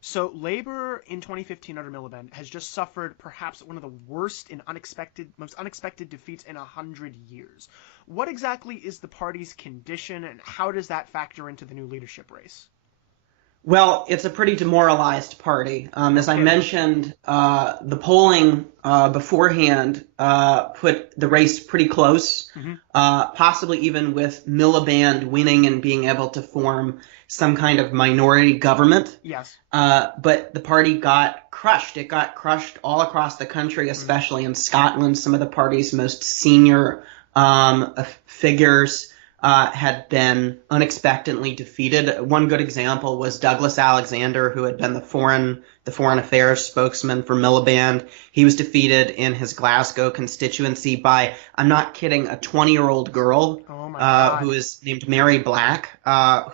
So Labour in 2015 under Miliband has just suffered perhaps one of the worst and most unexpected defeats in 100 years. What exactly is the party's condition, and how does that factor into the new leadership race? Well, it's a pretty demoralized party. As I Okay. mentioned, the polling beforehand put the race pretty close, Hmm. possibly even with Miliband winning and being able to form some kind of minority government. Yes. But the party got crushed. It got crushed all across the country, Mm. especially in Scotland. Some of the party's most senior figures had been unexpectedly defeated. One good example was Douglas Alexander, who had been the foreign affairs spokesman for Miliband. He was defeated in his Glasgow constituency by, I'm not kidding, a 20-year-old girl Oh my God. who is named Mary Black,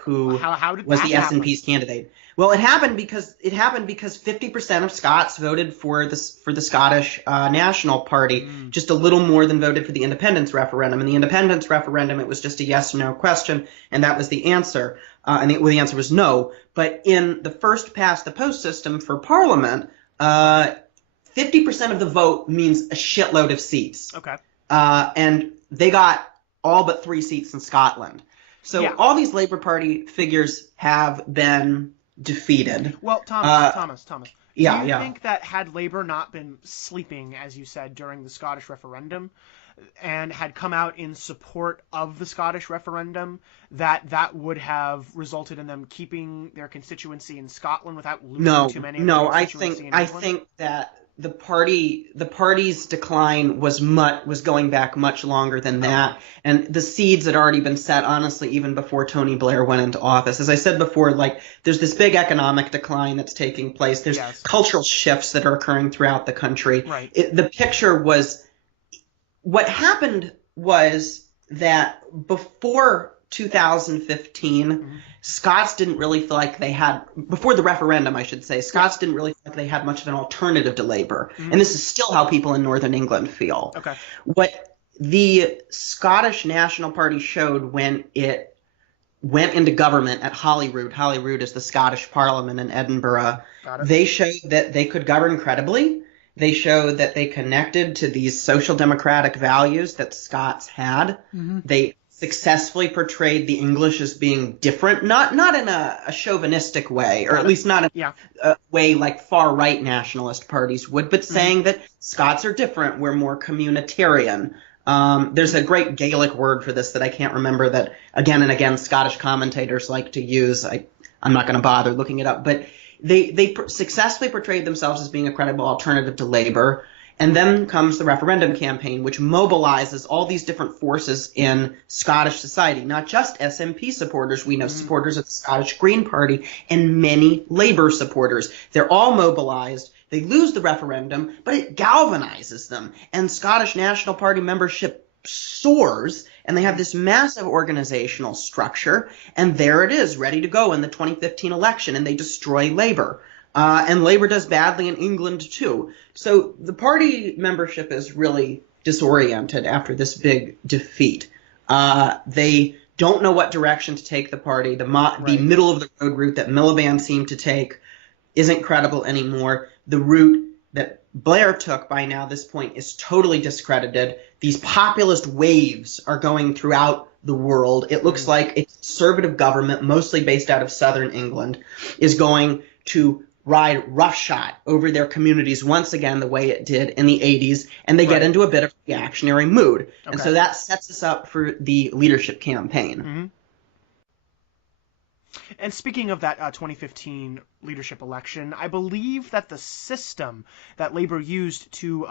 who How did was that the happen? SNP's candidate. Well, it happened because 50% of Scots voted for the Scottish National Party, Mm. just a little more than voted for the independence referendum. In the independence referendum, it was just a yes or no question, and that was the answer. And the answer was no. But in the first past the post system for Parliament, Right. 50% of the vote means a shitload of seats, Okay. and they got all but 3 seats in Scotland. So Yeah. all these Labour Party figures have been defeated. Well, Uh, Thomas, do yeah, you yeah. think that had Labour not been sleeping, as you said, during the Scottish referendum, and had come out in support of the Scottish referendum, that would have resulted in them keeping their constituency in Scotland without losing No, too many of their no. I constituency think in I England? think that the party's decline was going back much longer than Okay. that, and the seeds had already been set, honestly, even before Tony Blair went into office. As I said before, like there's this big economic decline that's taking place. There's Yes. cultural shifts that are occurring throughout the country. Right. The picture was what happened was that before 2015, Hmm. Scots didn't really feel like they had, before the referendum, I should say, Yeah. Scots didn't really feel like they had much of an alternative to Labour. Hmm. And this is still how people in Northern England feel. Okay. What the Scottish National Party showed when it went into government at Holyrood — Holyrood is the Scottish Parliament in Edinburgh — Got it. they showed that they could govern credibly. They showed that they connected to these social democratic values that Scots had. Hmm. They successfully portrayed the English as being different, not in a chauvinistic way, or Got at it. least not in Yeah. a way like far right nationalist parties would, but Hmm. saying that Scots are different. We're more communitarian. There's a great Gaelic word for this that I can't remember, that again and again Scottish commentators like to use. I'm not going to bother looking it up, but they successfully portrayed themselves as being a credible alternative to Labour. And then comes the referendum campaign, which mobilizes all these different forces in Scottish society, not just SNP supporters. We know Hmm. supporters of the Scottish Green Party and many Labour supporters. They're all mobilized. They lose the referendum, but it galvanizes them. And Scottish National Party membership soars, and they have this massive organizational structure. And there it is, ready to go in the 2015 election, and they destroy Labour. And Labour does badly in England, too. So the party membership is really disoriented after this big defeat. They don't know what direction to take the party. The Right. middle of the road route that Miliband seemed to take isn't credible anymore. The route that Blair took by now this point is totally discredited. These populist waves are going throughout the world. It looks Hmm. like a conservative government, mostly based out of southern England, is going to ride roughshod over their communities once again, the way it did in the 80s, and they get Right. into a bit of a reactionary mood. And Okay. so that sets us up for the leadership campaign. Hmm. And speaking of that 2015 leadership election, I believe that the system that Labour used to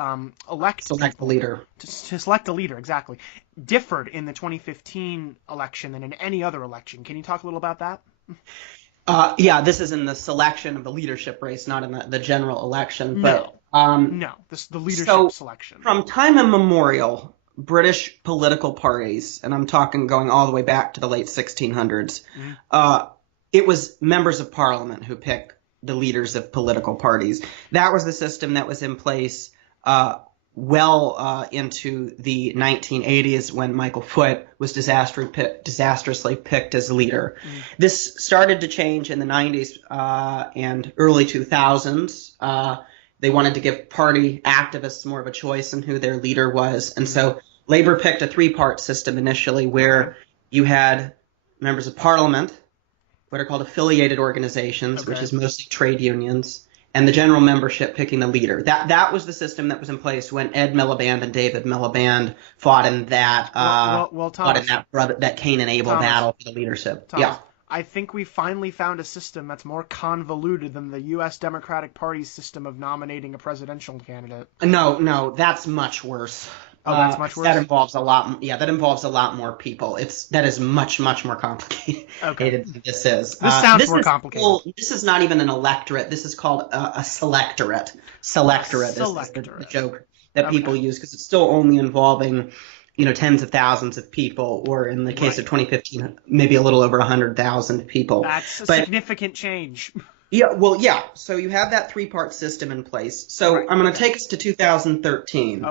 elect Select the people, leader. to select a leader, exactly, differed in the 2015 election than in any other election. Can you talk a little about that? Yeah, this is in the selection of the leadership race, not in the general election. But No, no, the leadership so selection. from time immemorial, British political parties, and I'm talking going all the way back to the late 1600s, Mhm. it was members of parliament who picked the leaders of political parties. That was the system that was in place into the 1980s when Michael Foot was disastrously picked as leader. This started to change in the 90s and early 2000s. They wanted to give party activists more of a choice in who their leader was. And so Labor picked a three-part system initially where you had members of parliament, what are called affiliated organizations, which is mostly trade unions, and the general membership picking the leader. That was the system that was in place when Ed Miliband and David Miliband fought in that that Cain and Abel battle for the leadership. Thomas, I think we finally found a system that's more convoluted than the U.S. Democratic Party's system of nominating a presidential candidate. No, that's much worse. Oh, that's much worse. That involves a lot. Yeah, that involves a lot more people. That is much more complicated than this is. This sounds more complicated. This is not even an electorate. This is called a selectorate. Selectorate is the joke that people use because it's still only involving, tens of thousands of people, or in the case of 2015, maybe a little over 100,000 people. That's a significant change. Yeah. So you have that three-part system in place. So I'm going to take us to 2013.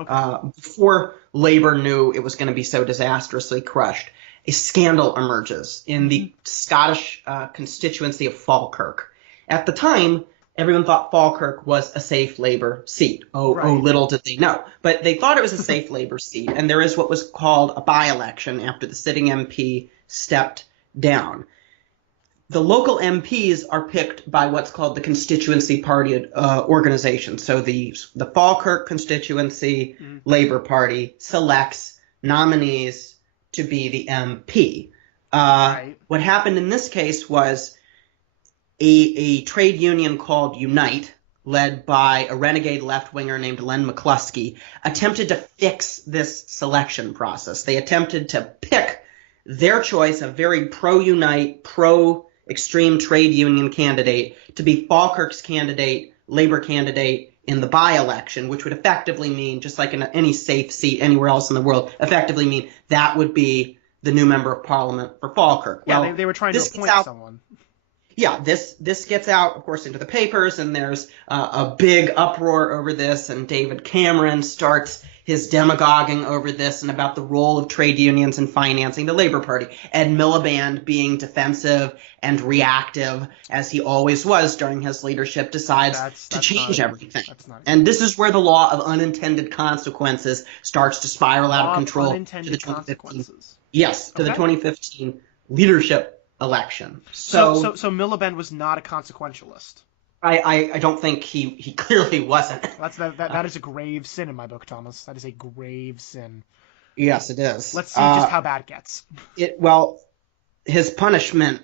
Before Labor knew it was going to be so disastrously crushed, a scandal emerges in the Scottish constituency of Falkirk. At the time, everyone thought Falkirk was a safe Labor seat. Oh, little did they know. But they thought it was a safe Labor seat, and there is what was called a by-election after the sitting MP stepped down. The local MPs are picked by what's called the constituency party organization. So the Falkirk constituency Labor Party selects nominees to be the MP. What happened in this case was a trade union called Unite, led by a renegade left-winger named Len McCluskey, attempted to fix this selection process. They attempted to pick their choice, a very pro-Unite, pro-extreme trade union candidate, to be Falkirk's Labor candidate in the by-election, which would effectively mean, just like in any safe seat anywhere else in the world, effectively mean that would be the new member of parliament for Falkirk. Yeah, they were trying to appoint someone. Yeah, this gets out, of course, into the papers, and there's a big uproar over this, and David Cameron starts his demagoguing over this and about the role of trade unions in financing the Labor Party. Ed Miliband, being defensive and reactive, as he always was during his leadership, decides to change everything. And this is where the law of unintended consequences starts to spiral out of control to the 2015. Yes, to the 2015 leadership election. So Miliband was not a consequentialist. I don't think he clearly wasn't. That is a grave sin in my book, Thomas. That is a grave sin. Yes, it is. Let's see just how bad it gets. His punishment,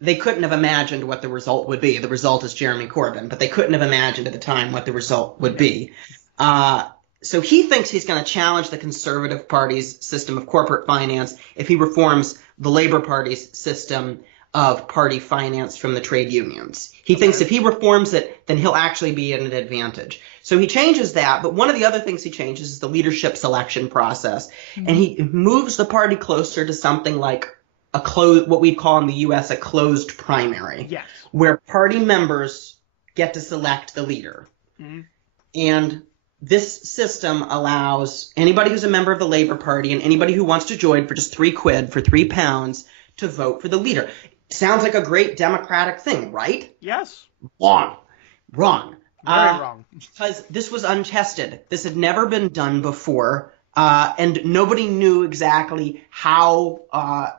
they couldn't have imagined what the result would be. The result is Jeremy Corbyn, but they couldn't have imagined at the time what the result would be. So he thinks he's going to challenge the Conservative Party's system of corporate finance if he reforms the Labor Party's system of party finance from the trade unions. He thinks if he reforms it, then he'll actually be at an advantage. So he changes that, but one of the other things he changes is the leadership selection process. And he moves the party closer to something like what we call in the U.S. a closed primary, where party members get to select the leader. And this system allows anybody who's a member of the Labor Party and anybody who wants to join for just £3 for £3 to vote for the leader. Sounds like a great democratic thing, right? Yes. Wrong. Very wrong. Because this was untested. This had never been done before, and nobody knew exactly how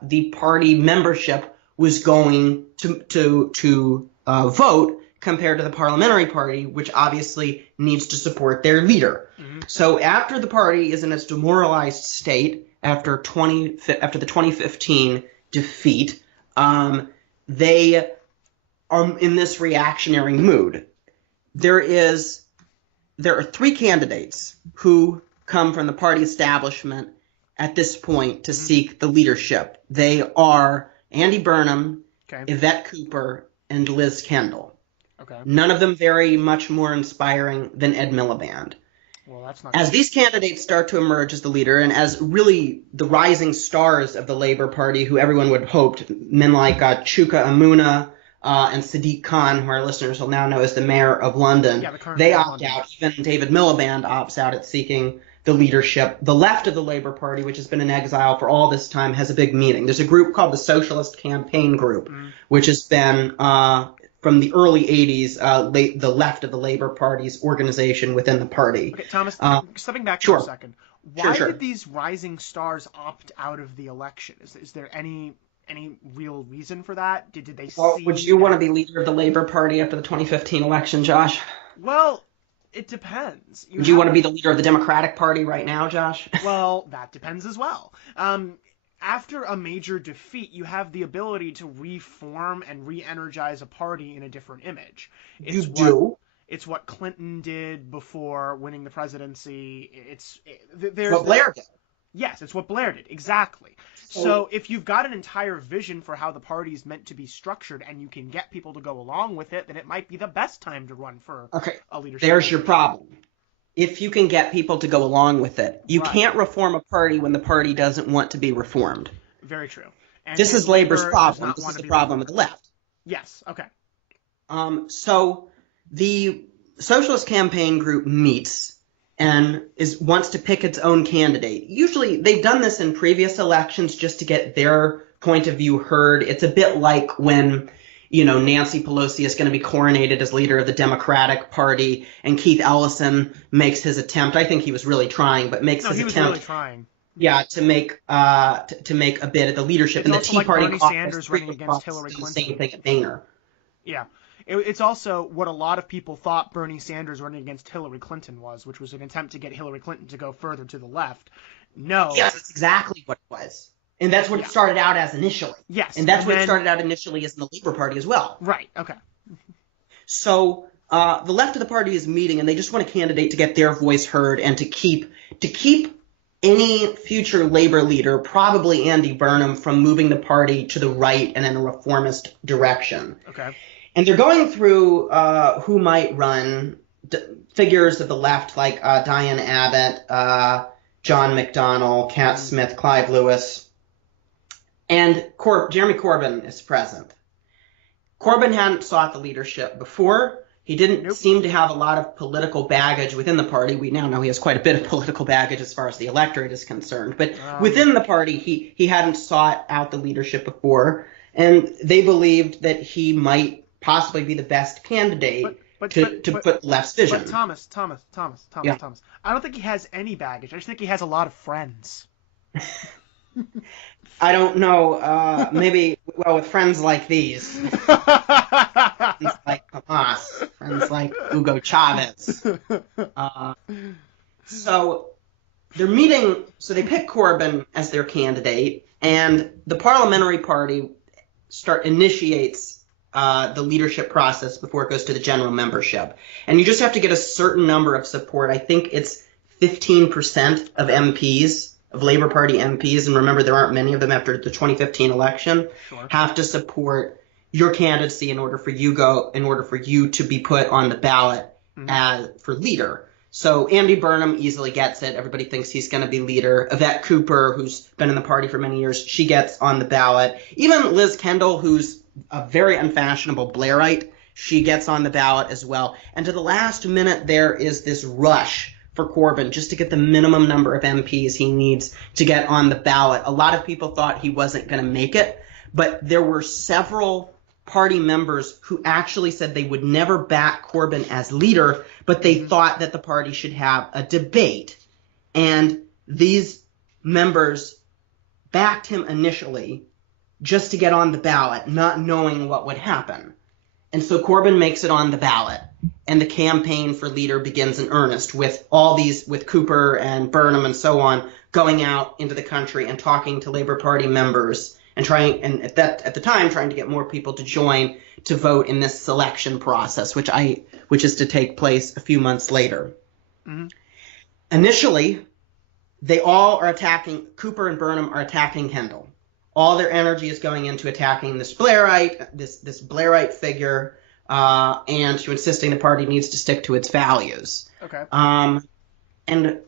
the party membership was going to vote compared to the parliamentary party, which obviously needs to support their leader. So after the party is in its demoralized state after the 2015 defeat, they are in this reactionary mood. There are three candidates who come from the party establishment at this point to seek the leadership. They are Andy Burnham, Yvette Cooper, and Liz Kendall. None of them very much more inspiring than Ed Miliband. Well, that's not as these candidates start to emerge as the leader and as really the rising stars of the Labor Party, who everyone would have hoped, men like Chuka Umunna, and Sadiq Khan, who our listeners will now know as the mayor of London, Yeah, the current they mayor of opt London. out. Even David Miliband opts out at seeking the leadership. The left of the Labour Party, which has been in exile for all this time, has a big meeting. There's a group called the Socialist Campaign Group, which has been from the early 80s, the left of the Labour Party's organization within the party. Okay, Thomas, stepping back for Sure. a second. Why Sure. did these rising stars opt out of the election? Is there any real reason for that? Did they Well, see would you want to that- be leader of the Labour Party after the 2015 election, Josh? Well, it depends. Would you want to be the leader of the Democratic Party right now, Josh? Well, that depends as well. After a major defeat, you have the ability to reform and re-energize a party in a different image. You do. It's what Clinton did before winning the presidency. There's what Blair did. Yes, it's what Blair did. Exactly. So if you've got an entire vision for how the party's meant to be structured and you can get people to go along with it, then it might be the best time to run for a leadership. There's your problem. If you can get people to go along with it, you can't reform a party when the party doesn't want to be reformed. Very true. And this is Labour's problem. This is the problem with the left. Yes. Okay. So the Socialist Campaign Group meets and wants to pick its own candidate. Usually they've done this in previous elections just to get their point of view heard. It's a bit like when, Nancy Pelosi is going to be coronated as leader of the Democratic Party and Keith Ellison makes his attempt. I think he was really trying, but makes his attempt. No, he was really trying. Yeah, to make a bid at the leadership. And the Tea Party Bernie Sanders running against Hillary Clinton. The same thing at Boehner. Yeah. It's also what a lot of people thought Bernie Sanders running against Hillary Clinton was, which was an attempt to get Hillary Clinton to go further to the left. No. Yes, that's exactly what it was. And that's what it started out as initially. Yes. And that's what it started out initially as in the Labour Party as well. Right, okay. So the left of the party is meeting, and they just want a candidate to get their voice heard and to keep any future Labour leader, probably Andy Burnham, from moving the party to the right and in a reformist direction. Okay. And they're going through who might run, figures of the left like Diane Abbott, John McDonnell, Cat Smith, Clive Lewis, and Jeremy Corbyn is present. Corbyn hadn't sought the leadership before. He didn't seem to have a lot of political baggage within the party. We now know he has quite a bit of political baggage as far as the electorate is concerned. But within the party, he hadn't sought out the leadership before, and they believed that he might possibly be the best candidate to put left's vision. But Thomas. I don't think he has any baggage. I just think he has a lot of friends. I don't know. Maybe, with friends like these. Friends like Hamas. Friends like Hugo Chavez. So they're meeting, so they pick Corbyn as their candidate, and the parliamentary party initiates the leadership process before it goes to the general membership. And you just have to get a certain number of support. I think it's 15% of MPs, of Labour Party MPs, and remember there aren't many of them after the 2015 election, have to support your candidacy in order for you to be put on the ballot for leader. So Andy Burnham easily gets it. Everybody thinks he's going to be leader. Yvette Cooper, who's been in the party for many years, she gets on the ballot. Even Liz Kendall, who's a very unfashionable Blairite, she gets on the ballot as well. And to the last minute, there is this rush for Corbyn just to get the minimum number of MPs he needs to get on the ballot. A lot of people thought he wasn't going to make it, but there were several party members who actually said they would never back Corbyn as leader, but they thought that the party should have a debate. And these members backed him initially just to get on the ballot, not knowing what would happen. And so Corbyn makes it on the ballot, and the campaign for leader begins in earnest with Cooper and Burnham and so on going out into the country and talking to Labour Party members and at the time trying to get more people to join to vote in this selection process, which is to take place a few months later. Mm-hmm. Initially, they all are attacking, Cooper and Burnham are attacking Kendall. All their energy is going into attacking this Blairite figure, and to insisting the party needs to stick to its values. Okay. And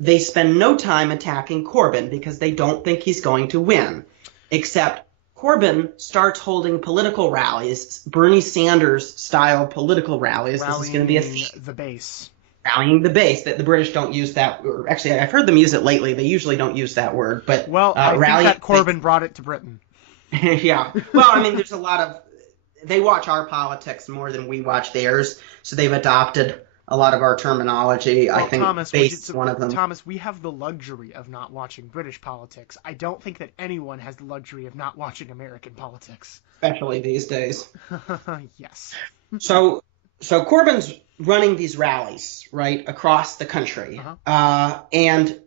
they spend no time attacking Corbyn because they don't think he's going to win. Except Corbyn starts holding political rallies, Bernie Sanders style political rallies. This is going to be a theme. The base. Rallying the base. That the British don't use that. Or actually, I've heard them use it lately. They usually don't use that word. But I think that Corbyn brought it to Britain. Yeah. Well, I mean, there's a lot of. They watch our politics more than we watch theirs, so they've adopted a lot of our terminology. Well, I think Thomas, base one of them. Thomas, we have the luxury of not watching British politics. I don't think that anyone has the luxury of not watching American politics. Especially these days. Yes. So Corbyn's running these rallies, right, across the country. And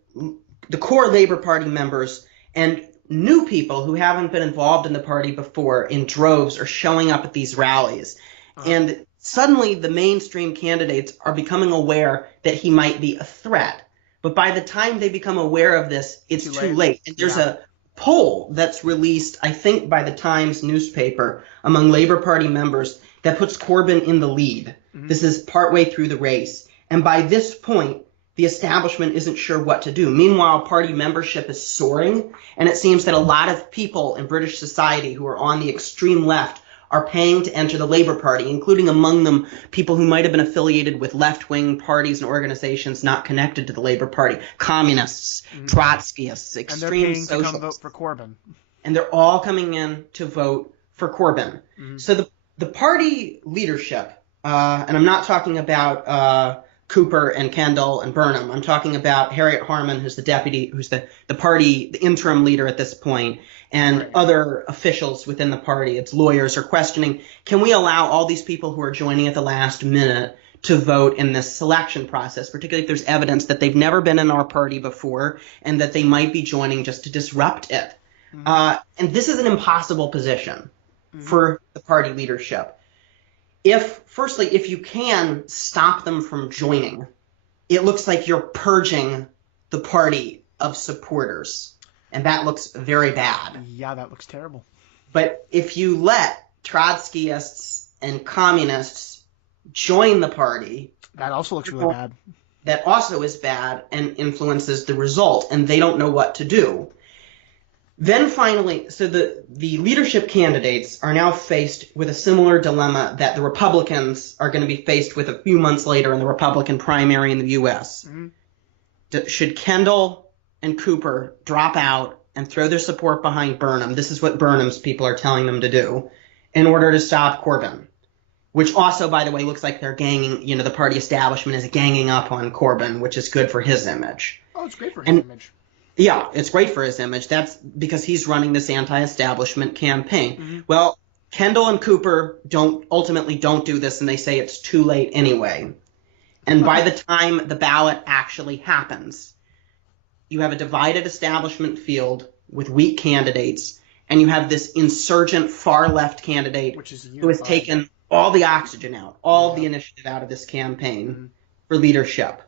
the core Labour Party members and new people who haven't been involved in the party before in droves are showing up at these rallies. And suddenly the mainstream candidates are becoming aware that he might be a threat. But by the time they become aware of this, it's too late. And there's a poll that's released, I think, by the Times newspaper among Labour Party members that puts Corbyn in the lead. This is partway through the race. And by this point, the establishment isn't sure what to do. Meanwhile, party membership is soaring, and it seems that a lot of people in British society who are on the extreme left are paying to enter the Labour Party, including among them people who might have been affiliated with left-wing parties and organizations not connected to the Labour Party, communists, Trotskyists, extreme socialists. And they're paying to come vote for Corbyn. And they're all coming in to vote for Corbyn. So the party leadership, and I'm not talking about Cooper and Kendall and Burnham. I'm talking about Harriet Harman, who's the deputy, who's the interim leader at this point, and other officials within the party. Its lawyers are questioning, can we allow all these people who are joining at the last minute to vote in this selection process, particularly if there's evidence that they've never been in our party before and that they might be joining just to disrupt it. And this is an impossible position for the party leadership. If you can stop them from joining, it looks like you're purging the party of supporters. And that looks very bad. Yeah, that looks terrible. But if you let Trotskyists and communists join the party, that also looks really bad. That also is bad and influences the result, and they don't know what to do. Then finally, so the leadership candidates are now faced with a similar dilemma that the Republicans are going to be faced with a few months later in the Republican primary in the U.S. Should Kendall and Cooper drop out and throw their support behind Burnham? This is what Burnham's people are telling them to do in order to stop Corbyn, which also, by the way, looks like they're ganging, the party establishment is ganging up on Corbyn, which is good for his image. Oh, it's great for his image. Yeah, it's great for his image. That's because he's running this anti-establishment campaign. Well, Kendall and Cooper ultimately don't do this, and they say it's too late anyway. And by the time the ballot actually happens, you have a divided establishment field with weak candidates, and you have this insurgent far-left candidate who has taken all the oxygen out, all the initiative out of this campaign for leadership.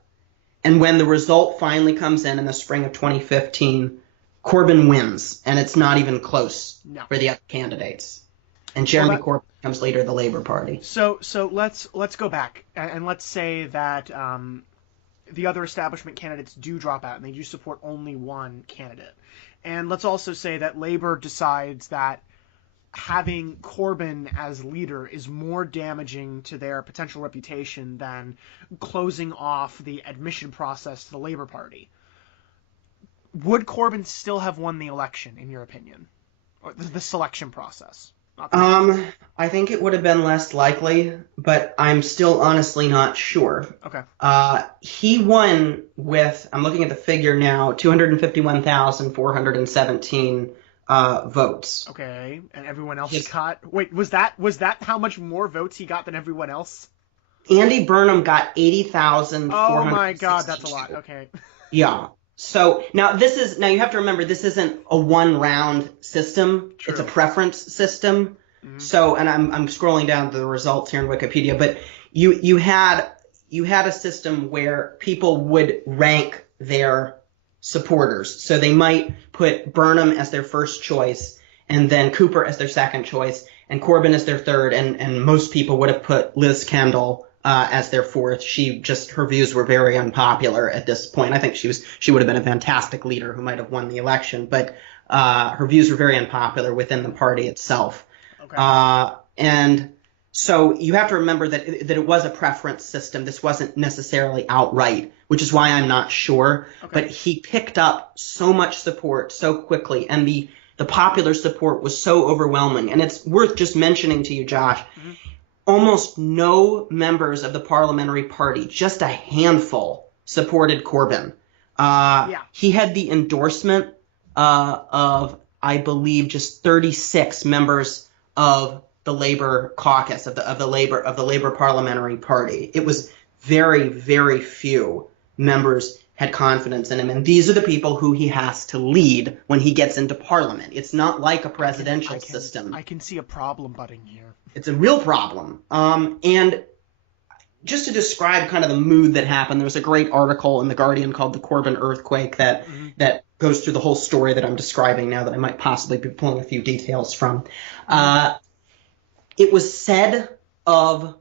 And when the result finally comes in the spring of 2015, Corbyn wins, and it's not even close for the other candidates. And Jeremy Corbyn becomes leader of the Labour Party. So let's go back, and let's say that the other establishment candidates do drop out, and they do support only one candidate. And let's also say that Labour decides that having Corbyn as leader is more damaging to their potential reputation than closing off the admission process to the Labour Party. Would Corbyn still have won the election, in your opinion? Or the selection process? I think it would have been less likely, but I'm still honestly not sure. Okay. He won with, I'm looking at the figure now, 251,417 votes. Okay, and everyone else got. Wait, was that how much more votes he got than everyone else? Andy Burnham got 80,000. Oh my God, that's a lot. Okay. Yeah. So now you have to remember, this isn't a one-round system. True. It's a preference system. So, and I'm scrolling down the results here in Wikipedia, but you had a system where people would rank their supporters. So they might put Burnham as their first choice, and then Cooper as their second choice, and Corbyn as their third, and most people would have put Liz Kendall as their fourth. Her views were very unpopular at this point. I think she would have been a fantastic leader who might have won the election, but Her views were very unpopular within the party itself. Okay. And so you have to remember that it was a preference system. This wasn't necessarily outright, which is why I'm not sure. Okay. But he picked up so much support so quickly, and the popular support was so overwhelming. And it's worth just mentioning to you, Josh, almost no members of the parliamentary party, just a handful, supported Corbyn. He had the endorsement of, I believe, just 36 members of the Labor caucus, of the Labor parliamentary party. It was very, very few members had confidence in him, and these are the people who he has to lead when he gets into parliament. It's not like a presidential system. I can see a problem budding here. It's a real problem. And just to describe kind of the mood that happened, there was a great article in The Guardian called The Corbyn Earthquake that goes through the whole story that I'm describing now that I might possibly be pulling a few details from. It was said of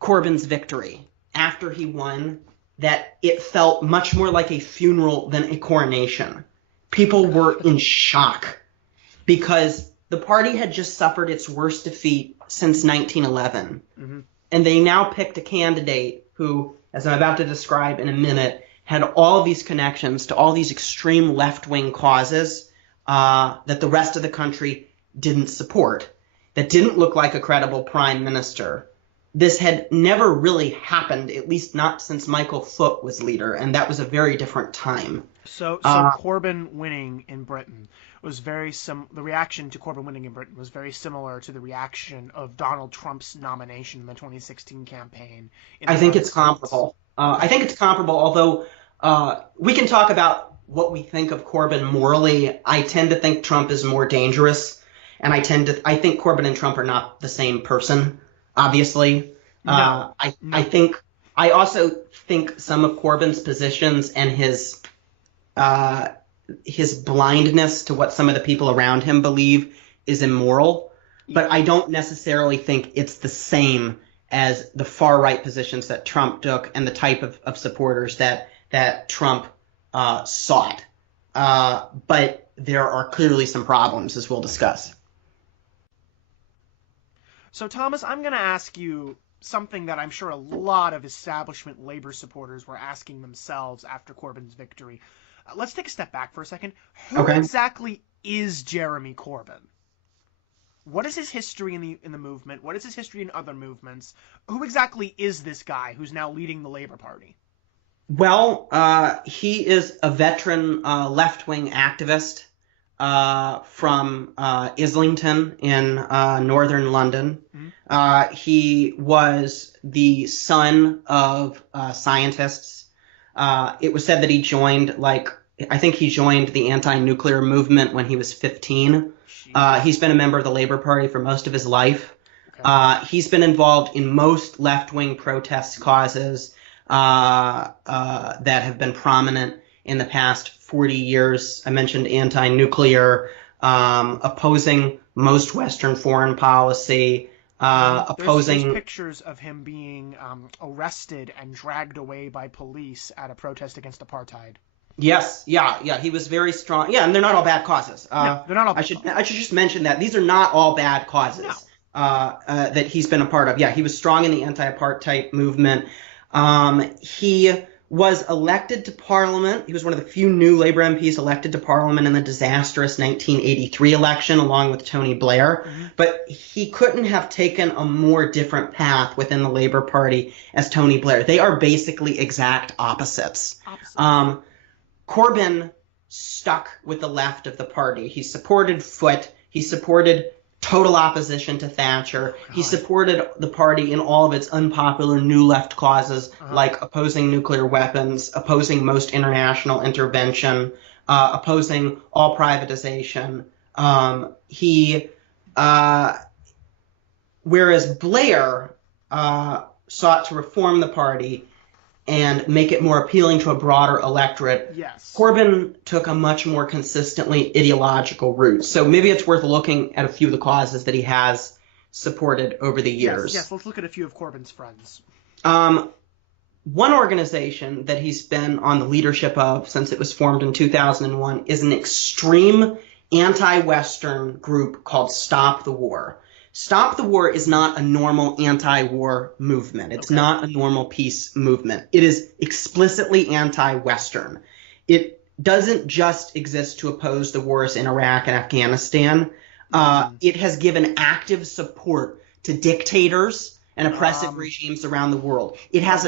Corbyn's victory after he won that it felt much more like a funeral than a coronation. People were in shock because the party had just suffered its worst defeat since 1911. And they now picked a candidate who, as I'm about to describe in a minute, had all these connections to all these extreme left-wing causes that the rest of the country didn't support, that didn't look like a credible prime minister. This had never really happened, at least not since Michael Foot was leader, and that was a very different time. So Corbyn winning in Britain was the reaction to Corbyn winning in Britain was very similar to the reaction of Donald Trump's nomination in the 2016 campaign. I think it's comparable. Although we can talk about what we think of Corbyn morally. I tend to think Trump is more dangerous, and I think Corbyn and Trump are not the same person, obviously. No. I also think some of Corbyn's positions and his blindness to what some of the people around him believe is immoral, but I don't necessarily think it's the same as the far right positions that Trump took and the type of supporters that Trump sought. But there are clearly some problems, as we'll discuss. So, Thomas, I'm going to ask you something that I'm sure a lot of establishment Labor supporters were asking themselves after Corbyn's victory. Let's take a step back for a second. Who exactly is Jeremy Corbyn? What is his history in the movement? What is his history in other movements? Who exactly is this guy who's now leading the Labor Party? Well, he is a veteran left-wing activist from Islington in northern London. He was the son of scientists. It was said that he joined, the anti-nuclear movement when he was 15. He's been a member of the Labor Party for most of his life. Okay. He's been involved in most left-wing protest causes that have been prominent in the past 40 years. I mentioned anti-nuclear, opposing most Western foreign policy, opposing... There's pictures of him being arrested and dragged away by police at a protest against apartheid. Yes, yeah, he was very strong. Yeah, and they're not all bad causes. No, they're not all bad causes. I should just mention that. These are not all bad causes that he's been a part of. Yeah, he was strong in the anti-apartheid movement. He was elected to Parliament. He was one of the few new Labour MPs elected to Parliament in the disastrous 1983 election, along with Tony Blair. But he couldn't have taken a more different path within the Labour Party as Tony Blair. They are basically exact opposites. Corbyn stuck with the left of the party. He supported Foot. He supported total opposition to Thatcher. He supported the party in all of its unpopular new left causes, like opposing nuclear weapons, opposing most international intervention, opposing all privatization. Whereas Blair sought to reform the party and make it more appealing to a broader electorate. Yes. Corbyn took a much more consistently ideological route. So maybe it's worth looking at a few of the causes that he has supported over the years. Yes, let's look at a few of Corbyn's friends. One organization that he's been on the leadership of since it was formed in 2001 is an extreme anti-Western group called Stop the War. Stop the War is not a normal anti-war movement. It's not a normal peace movement. It is explicitly anti-Western. It doesn't just exist to oppose the wars in Iraq and Afghanistan. It has given active support to dictators and oppressive regimes around the world. It has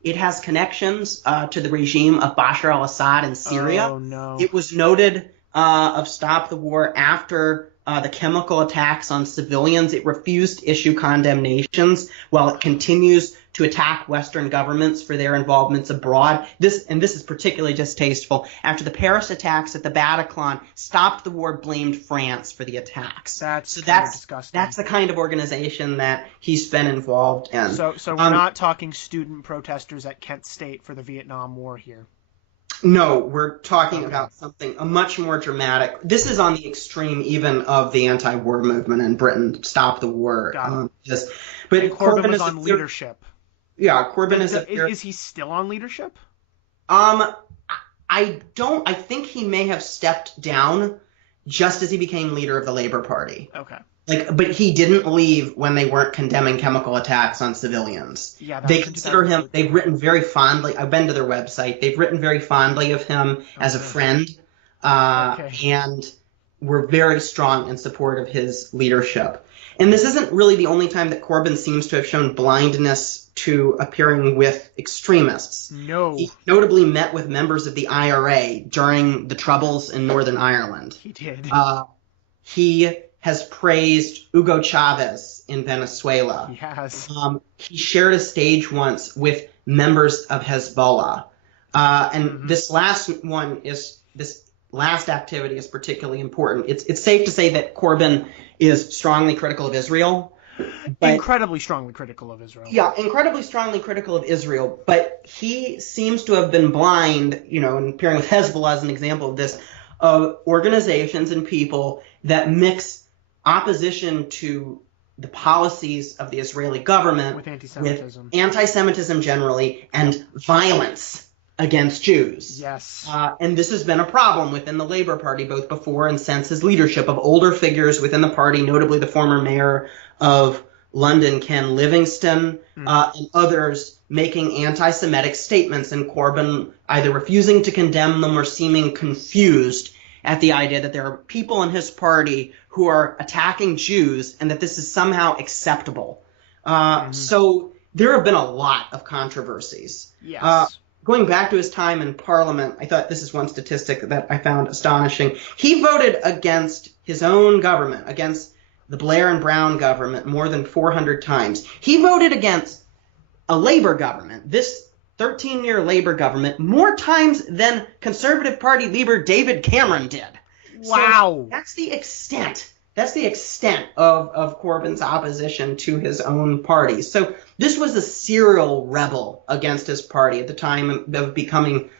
it has connections to the regime of Bashar al-Assad in Syria. Oh, no. It was noted of Stop the War after the chemical attacks on civilians. It refused to issue condemnations while it continues to attack Western governments for their involvements abroad. This is particularly distasteful. After the Paris attacks at the Bataclan, Stop the War blamed France for the attacks. That's disgusting. That's the kind of organization that he's been involved in. So we're not talking student protesters at Kent State for the Vietnam War here. No, we're talking about something much more dramatic. This is on the extreme even of the anti-war movement in Britain. Stop the War. But Corbyn was on leadership. Yeah, Corbyn is Is he still on leadership? I think he may have stepped down just as he became leader of the Labour Party. Okay. But he didn't leave when they weren't condemning chemical attacks on civilians. Yeah, they consider him. They've written very fondly. I've been to their website. They've written very fondly of him as a friend, and were very strong in support of his leadership. And this isn't really the only time that Corbyn seems to have shown blindness to appearing with extremists. No. He notably met with members of the IRA during the Troubles in Northern Ireland. He did. He has praised Hugo Chavez in Venezuela. He has. He shared a stage once with members of Hezbollah. This last activity is particularly important. It's safe to say that Corbyn is strongly critical of Israel. Incredibly strongly critical of Israel. Yeah, incredibly strongly critical of Israel. But he seems to have been blind, and appearing with Hezbollah as an example of this, of organizations and people that mix opposition to the policies of the Israeli government with anti-Semitism, generally, and violence against Jews. Yes. And this has been a problem within the Labour Party, both before and since his leadership, of older figures within the party, notably the former mayor of London, Ken Livingstone, and others making anti-Semitic statements, and Corbyn either refusing to condemn them or seeming confused at the idea that there are people in his party who are attacking Jews and that this is somehow acceptable. So there have been a lot of controversies. Yes. Going back to his time in Parliament, I thought this is one statistic that I found astonishing. He voted against his own government, against the Blair and Brown government, more than 400 times. He voted against a Labour government, this 13-year Labour government, more times than Conservative Party leader David Cameron did. Wow. So that's the extent. That's the extent of Corbyn's opposition to his own party. So this was a serial rebel against his party at the time of becoming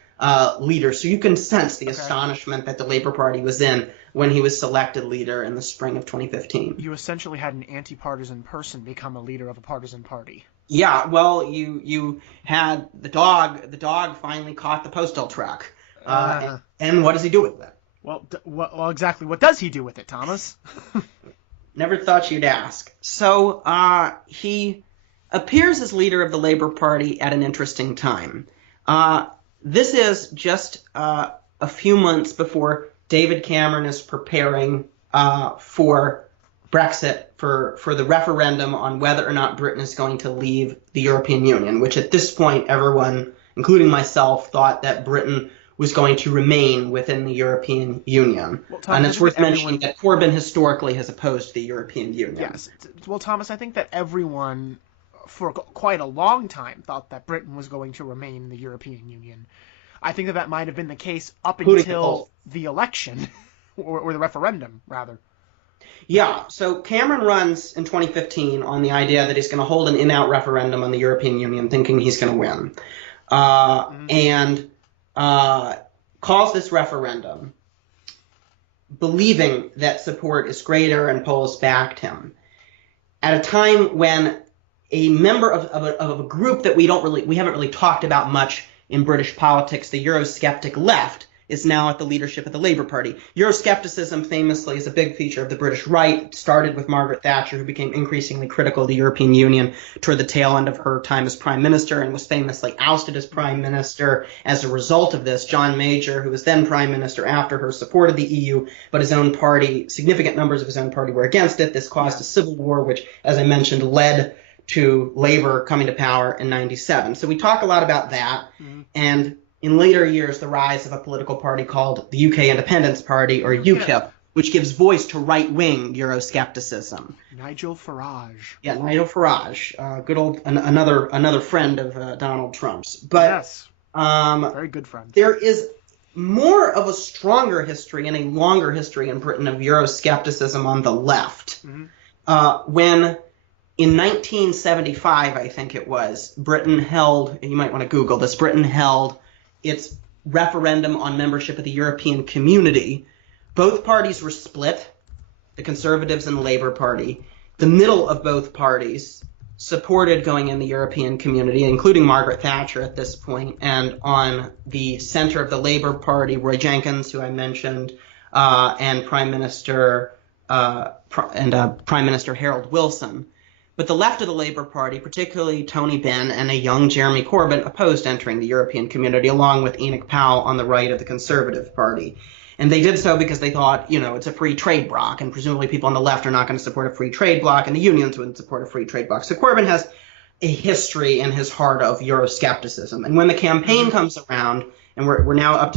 leader. So you can sense the astonishment that the Labour Party was in when he was selected leader in the spring of 2015. You essentially had an anti-partisan person become a leader of a partisan party. Yeah, well, you had the dog. The dog finally caught the postal truck. And what does he do with it? Well, exactly. What does he do with it, Thomas? Never thought you'd ask. So he appears as leader of the Labour Party at an interesting time. This is just a few months before David Cameron is preparing for Brexit, for the referendum on whether or not Britain is going to leave the European Union, which at this point everyone, including myself, thought that Britain was going to remain within the European Union. Well, Thomas, and it's worth mentioning that Corbyn historically has opposed the European Union. Yes. Well, Thomas, I think that everyone for quite a long time thought that Britain was going to remain in the European Union. I think that might have been the case up until the election, or the referendum, rather. Yeah, so Cameron runs in 2015 on the idea that he's going to hold an in-out referendum on the European Union, thinking he's going to win. And calls this referendum, believing that support is greater, and polls backed him. At a time when a member of a group that we haven't really talked about much in British politics, the Eurosceptic left, is now at the leadership of the Labour Party. Euroscepticism famously is a big feature of the British right. It started with Margaret Thatcher, who became increasingly critical of the European Union toward the tail end of her time as Prime Minister and was famously ousted as Prime Minister. As a result of this, John Major, who was then Prime Minister after her, supported the EU, but his own party, significant numbers of his own party were against it. This caused a civil war, which, as I mentioned, led to Labour coming to power in 97. So we talk a lot about that. And in later years, the rise of a political party called the UK Independence Party, or UKIP, which gives voice to right-wing Euroscepticism. Nigel Farage. Yeah, Nigel Farage, good old another friend of Donald Trump's. But yes, very good friend. There is more of a stronger history and a longer history in Britain of Euroscepticism on the left. When in 1975, I think it was, Britain held, and you might want to Google this, Britain held its referendum on membership of the European Community. Both parties were split, the Conservatives and the Labour Party. The middle of both parties supported going in the European Community, including Margaret Thatcher at this point, and on the center of the Labour Party, Roy Jenkins, who I mentioned, and Prime Minister Harold Wilson. But the left of the Labour Party, particularly Tony Benn and a young Jeremy Corbyn, opposed entering the European Community, along with Enoch Powell on the right of the Conservative Party. And they did so because they thought, it's a free trade bloc, and presumably people on the left are not going to support a free trade bloc, and the unions wouldn't support a free trade bloc. So Corbyn has a history in his heart of Euroscepticism. And when the campaign comes around, and we're now up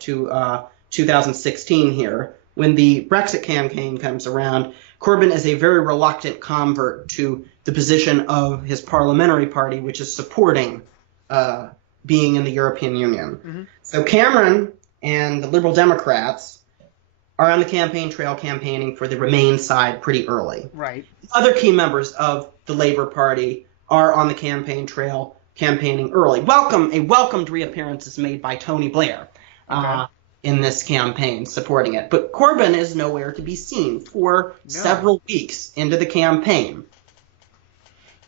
to 2016 here, when the Brexit campaign comes around, Corbyn is a very reluctant convert to the position of his parliamentary party, which is supporting being in the European Union. So Cameron and the Liberal Democrats are on the campaign trail campaigning for the Remain side pretty early. Right. Other key members of the Labour Party are on the campaign trail campaigning early. A welcomed reappearance is made by Tony Blair. In this campaign, supporting it. But Corbyn is nowhere to be seen for several weeks into the campaign.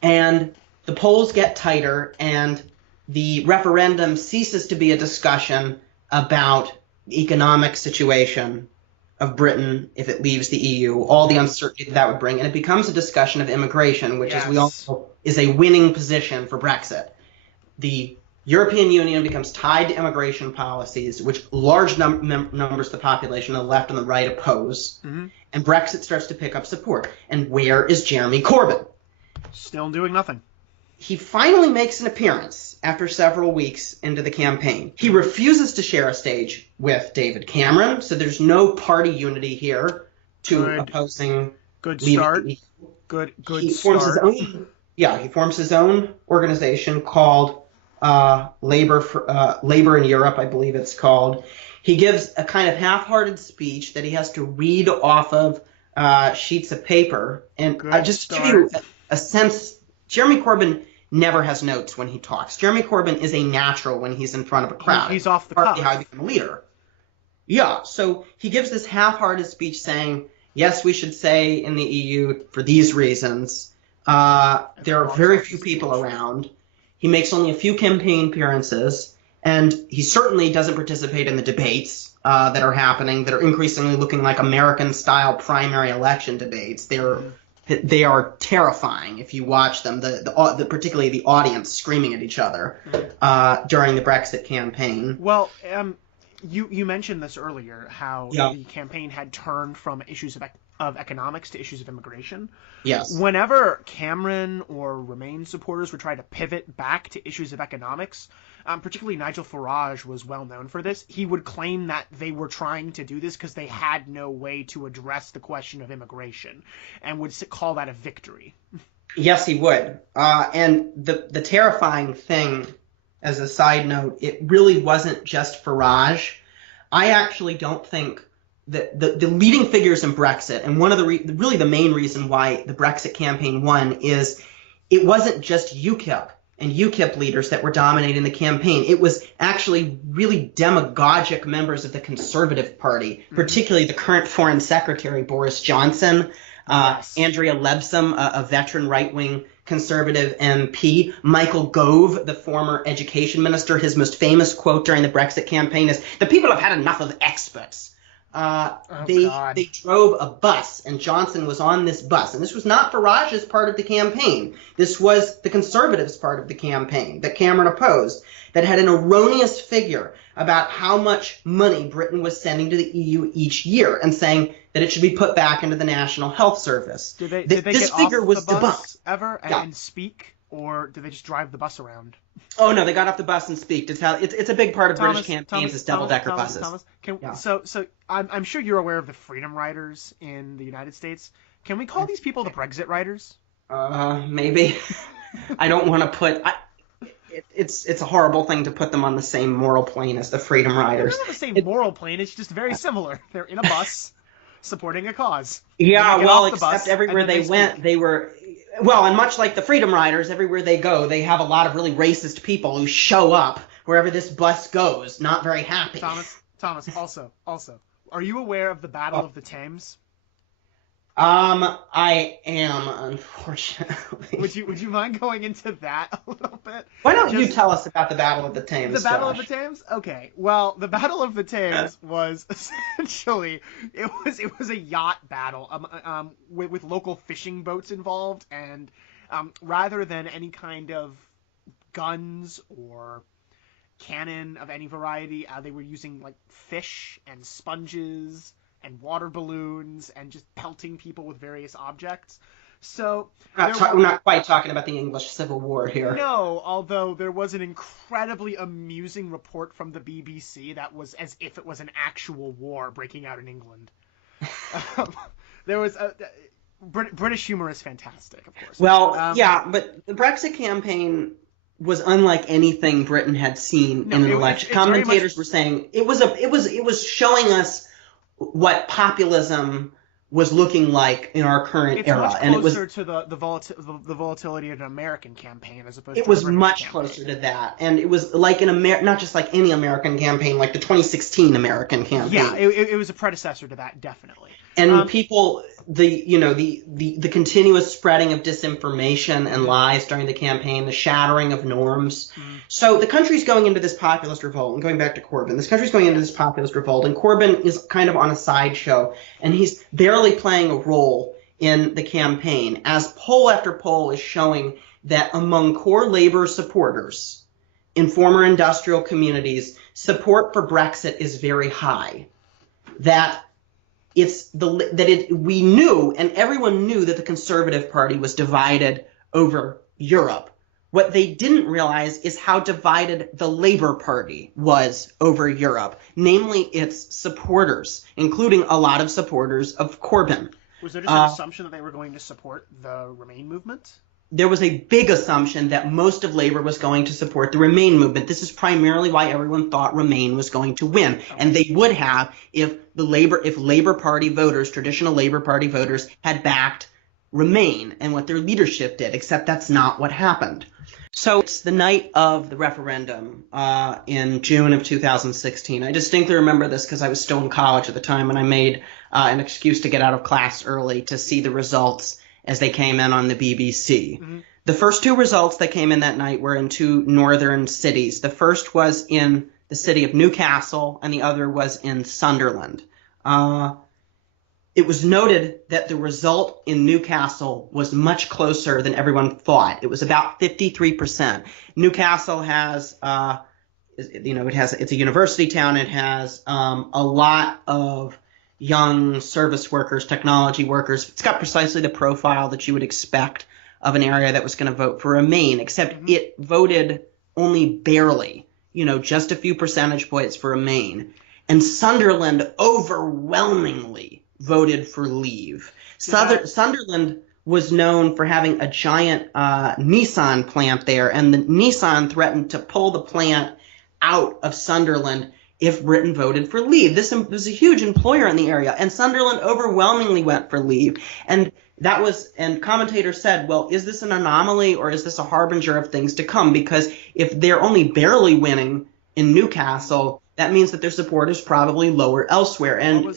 And the polls get tighter, and the referendum ceases to be a discussion about the economic situation of Britain if it leaves the EU, all the uncertainty that would bring, and it becomes a discussion of immigration, which, as we all know, is a winning position for Brexit. The European Union becomes tied to immigration policies, which large numbers of the population on the left and the right oppose, and Brexit starts to pick up support. And where is Jeremy Corbyn? Still doing nothing. He finally makes an appearance after several weeks into the campaign. He refuses to share a stage with David Cameron, so there's no party unity here to opposing. Good start. Good he start. He forms his own organization called Labor in Europe, I believe it's called. He gives a kind of half-hearted speech that he has to read off of sheets of paper. And just to give you a sense, Jeremy Corbyn never has notes when he talks. Jeremy Corbyn is a natural when he's in front of a crowd. He's off the cuff. Partly how he became a leader. Yeah, so he gives this half-hearted speech saying, yes, we should stay in the EU for these reasons. There are very few people around. He makes only a few campaign appearances, and he certainly doesn't participate in the debates that are happening, that are increasingly looking like American-style primary election debates. They are terrifying if you watch them, particularly the audience screaming at each other during the Brexit campaign. Well, you mentioned this earlier, how the campaign had turned from issues of economics to issues of immigration. Yes. Whenever Cameron or Remain supporters would try to pivot back to issues of economics, particularly Nigel Farage was well known for this, he would claim that they were trying to do this because they had no way to address the question of immigration, and would call that a victory. Yes, he would. And the terrifying thing, as a side note, it really wasn't just Farage. I actually don't think the leading figures in Brexit, and one of really the main reason why the Brexit campaign won, is it wasn't just UKIP and UKIP leaders that were dominating the campaign. It was actually really demagogic members of the Conservative Party, particularly the current Foreign Secretary Boris Johnson, Yes. Andrea Lebsom, a veteran right-wing conservative MP. Michael Gove, the former education minister, his most famous quote during the Brexit campaign is, "The people have had enough of experts." They drove a bus, and Johnson was on this bus. And this was not Farage's part of the campaign. This was the Conservatives' part of the campaign that Cameron opposed, that had an erroneous figure about how much money Britain was sending to the EU each year, and saying that it should be put back into the National Health Service. Did they this get figure off was the bus debunked. ever Yeah. and speak, or did they just drive the bus around? Oh no, they got off the bus and speak. It's a big part of British campaigns is double-decker buses. So I'm sure you're aware of the Freedom Riders in the United States. Can we call these people the Brexit Riders? Maybe. I don't want to put. It's a horrible thing to put them on the same moral plane as the Freedom Riders. They're not on the same moral plane. It's just very similar. They're in a bus supporting a cause. Yeah, well, except everywhere they went, they were. Well, and much like the Freedom Riders, everywhere they go, they have a lot of really racist people who show up wherever this bus goes, not very happy. Thomas, also, are you aware of the Battle of the Thames? I am, unfortunately. Would you mind going into that a little bit? Why don't you tell us about the Battle of the Thames? The Battle Josh? of the Thames? Okay. Well, the Battle of the Thames was essentially it was a yacht battle with local fishing boats involved, and rather than any kind of guns or cannon of any variety, they were using like fish and sponges and water balloons and just pelting people with various objects. So we're not quite talking about the English Civil War here. No, although there was an incredibly amusing report from the BBC that was as if it was an actual war breaking out in England. There was British humor is fantastic, of course. Well, yeah, but the Brexit campaign was unlike anything Britain had seen in an election. Commentators were saying it was showing us what populism was looking like in our current era. Much closer to the volatility of an American campaign as opposed to it was British much campaign. Closer to that. And it was like not just like any American campaign, like the 2016 American campaign. Yeah, it was a predecessor to that, definitely. And people, the continuous spreading of disinformation and lies during the campaign, the shattering of norms. So the country's going into this populist revolt, and going back to Corbyn, this country's going into this populist revolt, and Corbyn is kind of on a sideshow, and he's barely playing a role in the campaign, as poll after poll is showing that among core labor supporters in former industrial communities, support for Brexit is very high. We knew, and everyone knew, that the Conservative Party was divided over Europe. What they didn't realize is how divided the Labour Party was over Europe, namely its supporters, including a lot of supporters of Corbyn. Was there just an assumption that they were going to support the Remain movement? There was a big assumption that most of Labour was going to support the Remain movement. This is primarily why everyone thought Remain was going to win. Okay. And they would have if Labour Party voters, traditional Labour Party voters, had backed Remain and what their leadership did, except that's not what happened. So it's the night of the referendum in June of 2016. I distinctly remember this because I was still in college at the time, and I made an excuse to get out of class early to see the results as they came in on the BBC. Mm-hmm. The first two results that came in that night were in two northern cities. The first was in the city of Newcastle, and the other was in Sunderland. It was noted that the result in Newcastle was much closer than everyone thought. It was about 53%. Newcastle has, it's a university town. It has a lot of young service workers, technology workers. It's got precisely the profile that you would expect of an area that was going to vote for Remain, except it voted only barely, just a few percentage points for Remain. And Sunderland overwhelmingly voted for Leave. Sunderland was known for having a giant Nissan plant there, and the Nissan threatened to pull the plant out of Sunderland if Britain voted for Leave. This was a huge employer in the area, and Sunderland overwhelmingly went for Leave. And commentators said, well, is this an anomaly or is this a harbinger of things to come? Because if they're only barely winning in Newcastle, that means that their support is probably lower elsewhere. And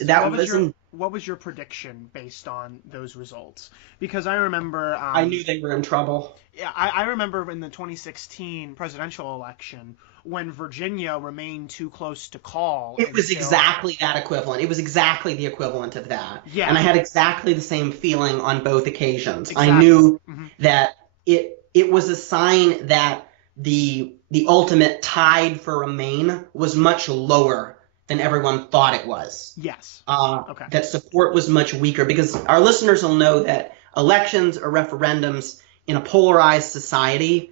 what was your prediction based on those results? Because I remember I knew they were in trouble. Yeah, I remember in the 2016 presidential election when Virginia remained too close to call. It was exactly that equivalent. It was exactly the equivalent of that. Yeah. And I had exactly the same feeling on both occasions. Exactly. I knew that it was a sign that the ultimate tide for Remain was much lower than everyone thought it was. Yes. Okay. That support was much weaker, because our listeners will know that elections or referendums in a polarized society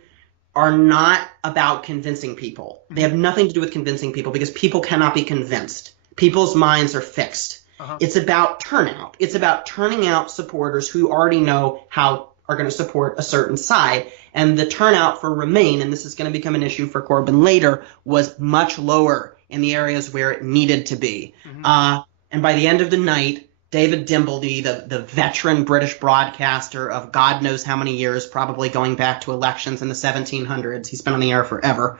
are not about convincing people. They have nothing to do with convincing people, because people cannot be convinced. People's minds are fixed. It's about turnout. It's about turning out supporters who already know how are going to support a certain side. And the turnout for Remain, and this is going to become an issue for Corbyn later, was much lower in the areas where it needed to be. And by the end of the night, David Dimbleby, the veteran British broadcaster of God knows how many years, probably going back to elections in the 1700s, he's been on the air forever,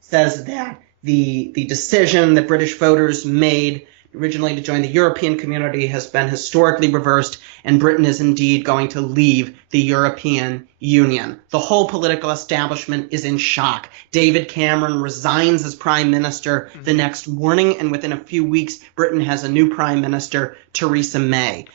says that the decision that British voters made originally to join the European community has been historically reversed, and Britain is indeed going to leave the European Union. The whole political establishment is in shock. David Cameron resigns as prime minister the next morning, and within a few weeks, Britain has a new prime minister, Theresa May.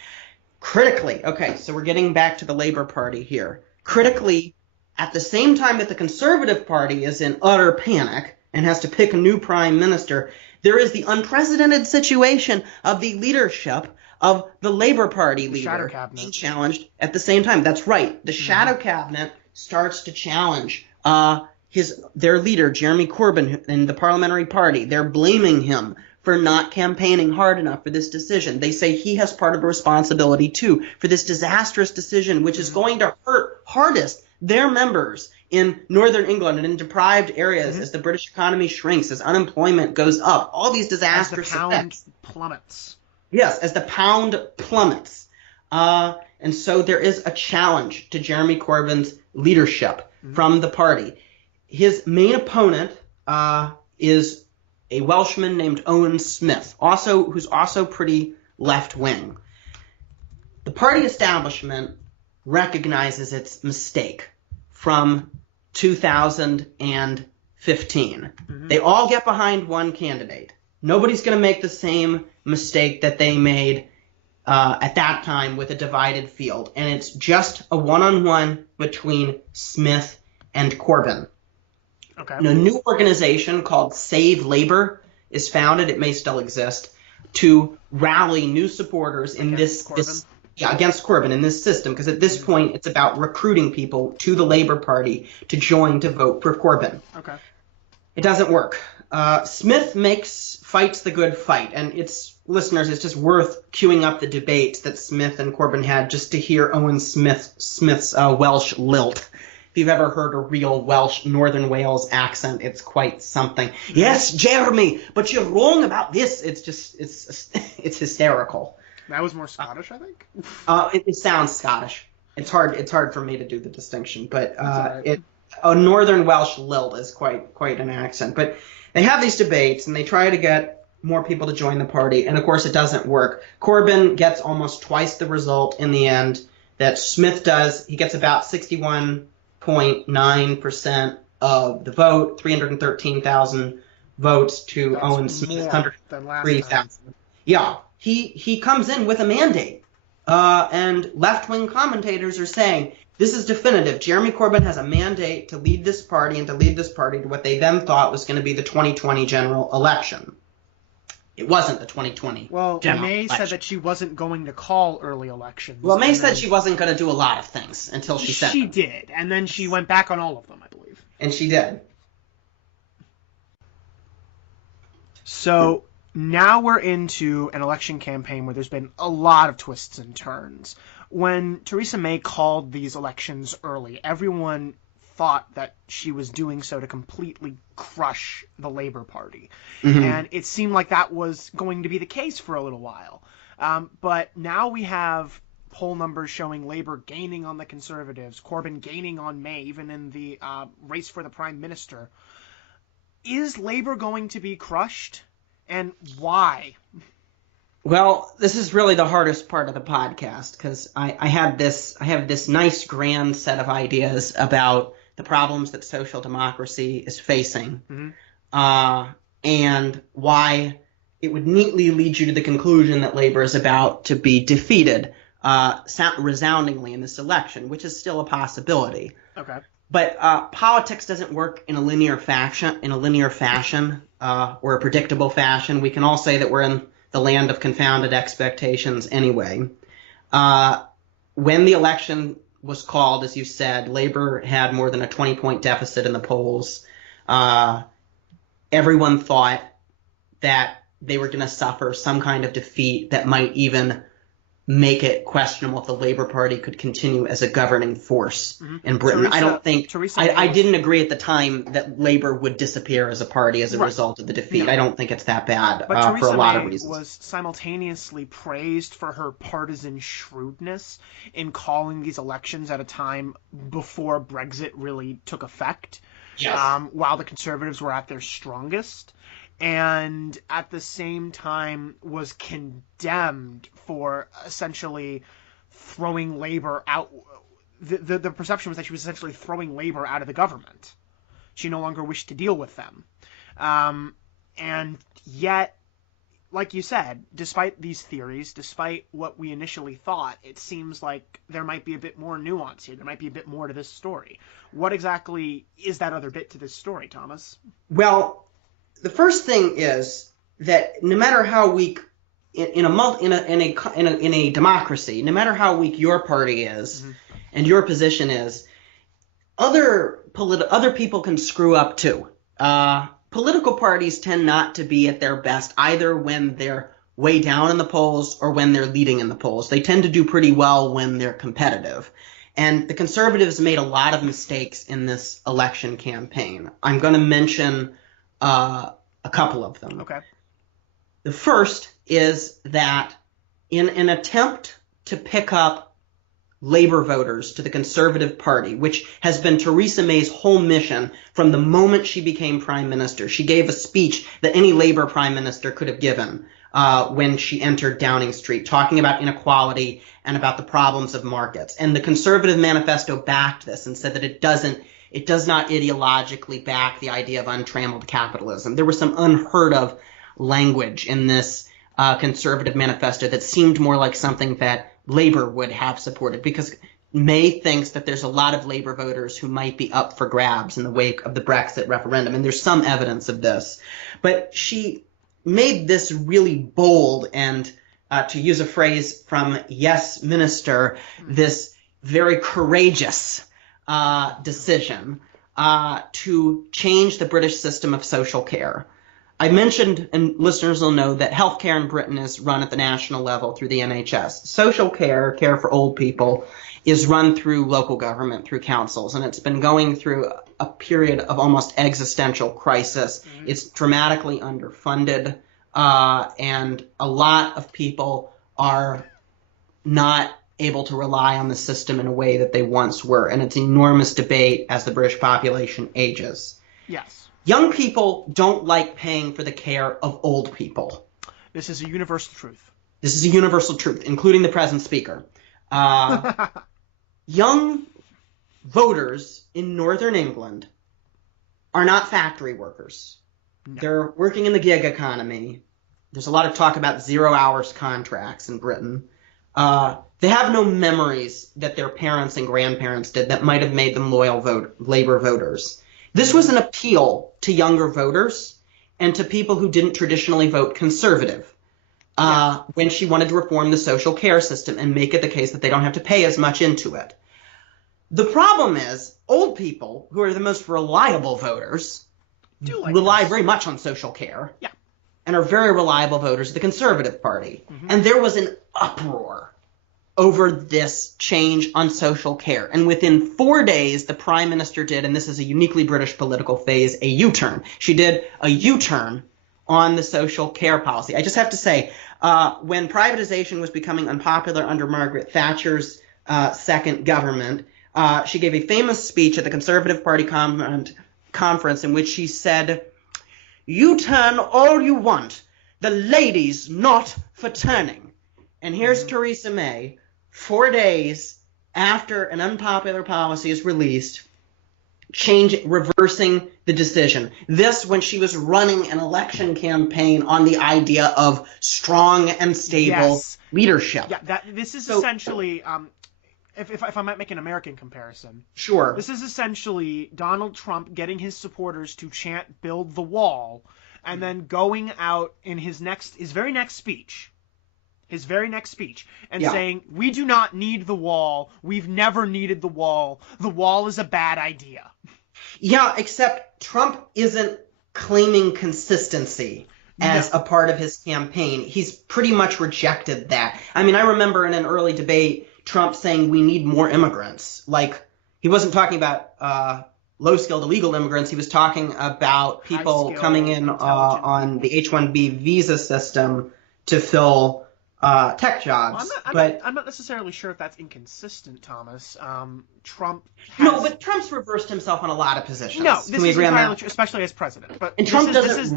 Critically, okay, so we're getting back to the Labour Party here. Critically, at the same time that the Conservative Party is in utter panic and has to pick a new prime minister, there is the unprecedented situation of the leadership of the Labour Party leader being challenged at the same time. That's right. The shadow cabinet starts to challenge their leader, Jeremy Corbyn, in the parliamentary party. They're blaming him for not campaigning hard enough for this decision. They say he has part of a responsibility, too, for this disastrous decision, which is going to hurt hardest their members in northern England and in deprived areas as the British economy shrinks, as unemployment goes up, all these disastrous effects. As the pound plummets. Yes, as the pound plummets. And so there is a challenge to Jeremy Corbyn's leadership from the party. His main opponent is a Welshman named Owen Smith, who's also pretty left-wing. The party establishment recognizes its mistake from 2015. They all get behind one candidate. Nobody's going to make the same mistake that they made at that time with a divided field. And it's just a one-on-one between Smith and Corbyn. Okay. And a new organization called Save Labour is founded, it may still exist, to rally new supporters in against Corbyn in this system, because at this point it's about recruiting people to the Labour Party to join to vote for Corbyn. Okay. It doesn't work. Smith fights the good fight, and it's just worth queuing up the debates that Smith and Corbyn had just to hear Owen Smith's Welsh lilt. If you've ever heard a real Welsh Northern Wales accent, it's quite something. Yes, Jeremy, but you're wrong about this. It's hysterical. That was more Scottish, I think. It sounds Scottish. It's hard for me to do the distinction, but a Northern Welsh lilt is quite an accent. But they have these debates, and they try to get more people to join the party, and of course it doesn't work. Corbyn gets almost twice the result in the end that Smith does. He gets about 61.9% of the vote, 313,000 votes to Owen Smith, 103,000. Yeah. He comes in with a mandate, and left-wing commentators are saying this is definitive. Jeremy Corbyn has a mandate to lead this party and to lead this party to what they then thought was going to be the 2020 general election. It wasn't the 2020 general election. May said that she wasn't going to call early elections. Well, May said she wasn't going to do a lot of things until she said She did, and then she went back on all of them, I believe. And she did. So now we're into an election campaign where there's been a lot of twists and turns. When Theresa May called these elections early, everyone thought that she was doing so to completely crush the Labour Party. And it seemed like that was going to be the case for a little while. But now we have poll numbers showing Labour gaining on the Conservatives, Corbyn gaining on May, even in the race for the Prime Minister. Is Labour going to be crushed? And why? Well, this is really the hardest part of the podcast because I have this nice grand set of ideas about the problems that social democracy is facing, Hmm. uh, and why it would neatly lead you to the conclusion that Labor is about to be defeated resoundingly in this election, which is still a possibility. Okay. But politics doesn't work in a linear fashion, or a predictable fashion. We can all say that we're in the land of confounded expectations anyway. When the election was called, as you said, Labor had more than a 20-point deficit in the polls. Everyone thought that they were going to suffer some kind of defeat that might even make it questionable if the Labour Party could continue as a governing force in Britain. I don't think I didn't agree at the time that Labour would disappear as a party as a result of the defeat. No. I don't think it's that bad But for a lot of May reasons. was simultaneously praised for her partisan shrewdness in calling these elections at a time before Brexit really took effect, Yes. while the Conservatives were at their strongest, and at the same time was condemned for essentially throwing Labour out. The perception was that she was essentially throwing Labour out of the government. She no longer wished to deal with them. And yet, like you said, despite these theories, despite what we initially thought, it seems like there might be a bit more nuance here. There might be a bit more to this story. What exactly is that other bit to this story, Thomas? Well, the first thing is that no matter how weak in a democracy, no matter how weak your party is and your position is, other people can screw up too. Political parties tend not to be at their best either when they're way down in the polls or when they're leading in the polls. They tend to do pretty well when they're competitive. And the Conservatives made a lot of mistakes in this election campaign. I'm going to mention a couple of them. Okay. The first is that in an attempt to pick up Labour voters to the Conservative Party, which has been Theresa May's whole mission from the moment she became Prime Minister. She gave a speech that any Labour Prime Minister could have given when she entered Downing Street, talking about inequality and about the problems of markets. And the Conservative Manifesto backed this and said that it does not ideologically back the idea of untrammeled capitalism. There was some unheard of language in this Conservative Manifesto that seemed more like something that Labour would have supported, because May thinks that there's a lot of Labour voters who might be up for grabs in the wake of the Brexit referendum, and there's some evidence of this. But she made this really bold and, to use a phrase from Yes Minister, this very courageous decision to change the British system of social care. I mentioned, and listeners will know, that healthcare in Britain is run at the national level through the NHS. Social care, care for old people, is run through local government, through councils, and it's been going through a period of almost existential crisis. It's dramatically underfunded, and a lot of people are not able to rely on the system in a way that they once were, and it's an enormous debate as the British population ages. Yes. Young people don't like paying for the care of old people. This is a universal truth. This is a universal truth, including the present speaker. Young voters in Northern England are not factory workers. No. They're working in the gig economy. There's a lot of talk about 0 hours contracts in Britain. They have no memories that their parents and grandparents did that might have made them loyal Labour voters. This was an appeal to younger voters and to people who didn't traditionally vote Conservative when she wanted to reform the social care system and make it the case that they don't have to pay as much into it. The problem is old people, who are the most reliable voters, rely very much on social care and are very reliable voters of the Conservative Party. And there was an uproar over this change on social care. And within 4 days, the Prime Minister did, and this is a uniquely British political phase, a U-turn. She did a U-turn on the social care policy. I just have to say, when privatization was becoming unpopular under Margaret Thatcher's second government, she gave a famous speech at the Conservative Party conference in which she said, "U-turn all you want. the ladies not for turning. And here's Theresa May, 4 days after an unpopular policy is released, reversing the decision. This when she was running an election campaign on the idea of strong and stable leadership. Yeah, this is essentially, if I might make an American comparison. Sure. This is essentially Donald Trump getting his supporters to chant "Build the Wall," and then going out in his very next speech, and saying, "We do not need the wall. We've never needed the wall. The wall is a bad idea." Yeah, except Trump isn't claiming consistency as a part of his campaign. He's pretty much rejected that. I mean, I remember in an early debate, Trump saying we need more immigrants. Like, he wasn't talking about low-skilled illegal immigrants. He was talking about people coming in on the H-1B visa system to fill tech jobs. Well, I'm not necessarily sure if that's inconsistent, Thomas. Trump but Trump's reversed himself on a lot of positions. No, this is entirely true, especially as president. But Trump doesn't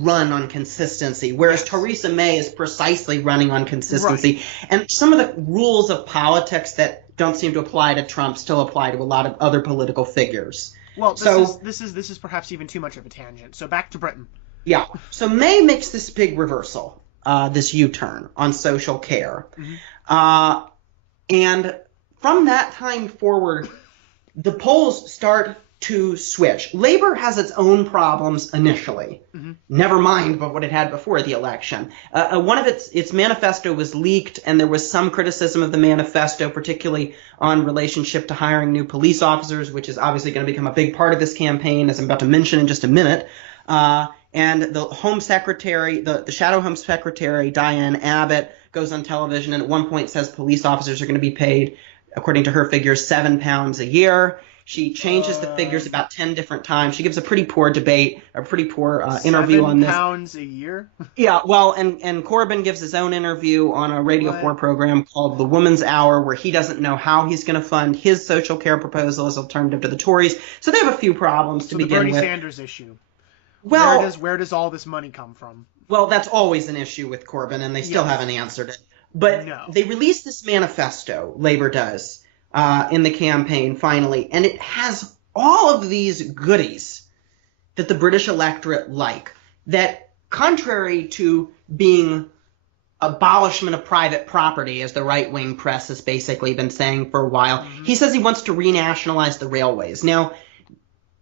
run on consistency, whereas Theresa May is precisely running on consistency. Right. And some of the rules of politics that don't seem to apply to Trump still apply to a lot of other political figures. Well, this is perhaps even too much of a tangent. So back to Britain. Yeah. So May makes this big reversal. This U-turn on social care. And from that time forward, the polls start to switch. Labor has its own problems initially, never mind but what it had before the election. One of its manifesto was leaked, and there was some criticism of the manifesto, particularly on relationship to hiring new police officers, which is obviously going to become a big part of this campaign, as I'm about to mention in just a minute. And the Home Secretary, the Shadow Home Secretary, Diane Abbott, goes on television and at one point says police officers are going to be paid, according to her figures, £7 a year. She changes the figures about 10 different times. She gives a pretty poor debate, a pretty poor interview on this. £7 a year? Yeah, well, and Corbyn gives his own interview on a Radio 4 program called The Woman's Hour, where he doesn't know how he's going to fund his social care proposal as alternative to the Tories. So they have a few problems to begin with. The Bernie Sanders issue. Well, where does all this money come from? Well, that's always an issue with Corbyn, and they still haven't answered it. But they released this manifesto, Labor does, in the campaign finally, and it has all of these goodies that the British electorate like, that contrary to being abolishment of private property, as the right-wing press has basically been saying for a while, he says he wants to renationalize the railways. Now,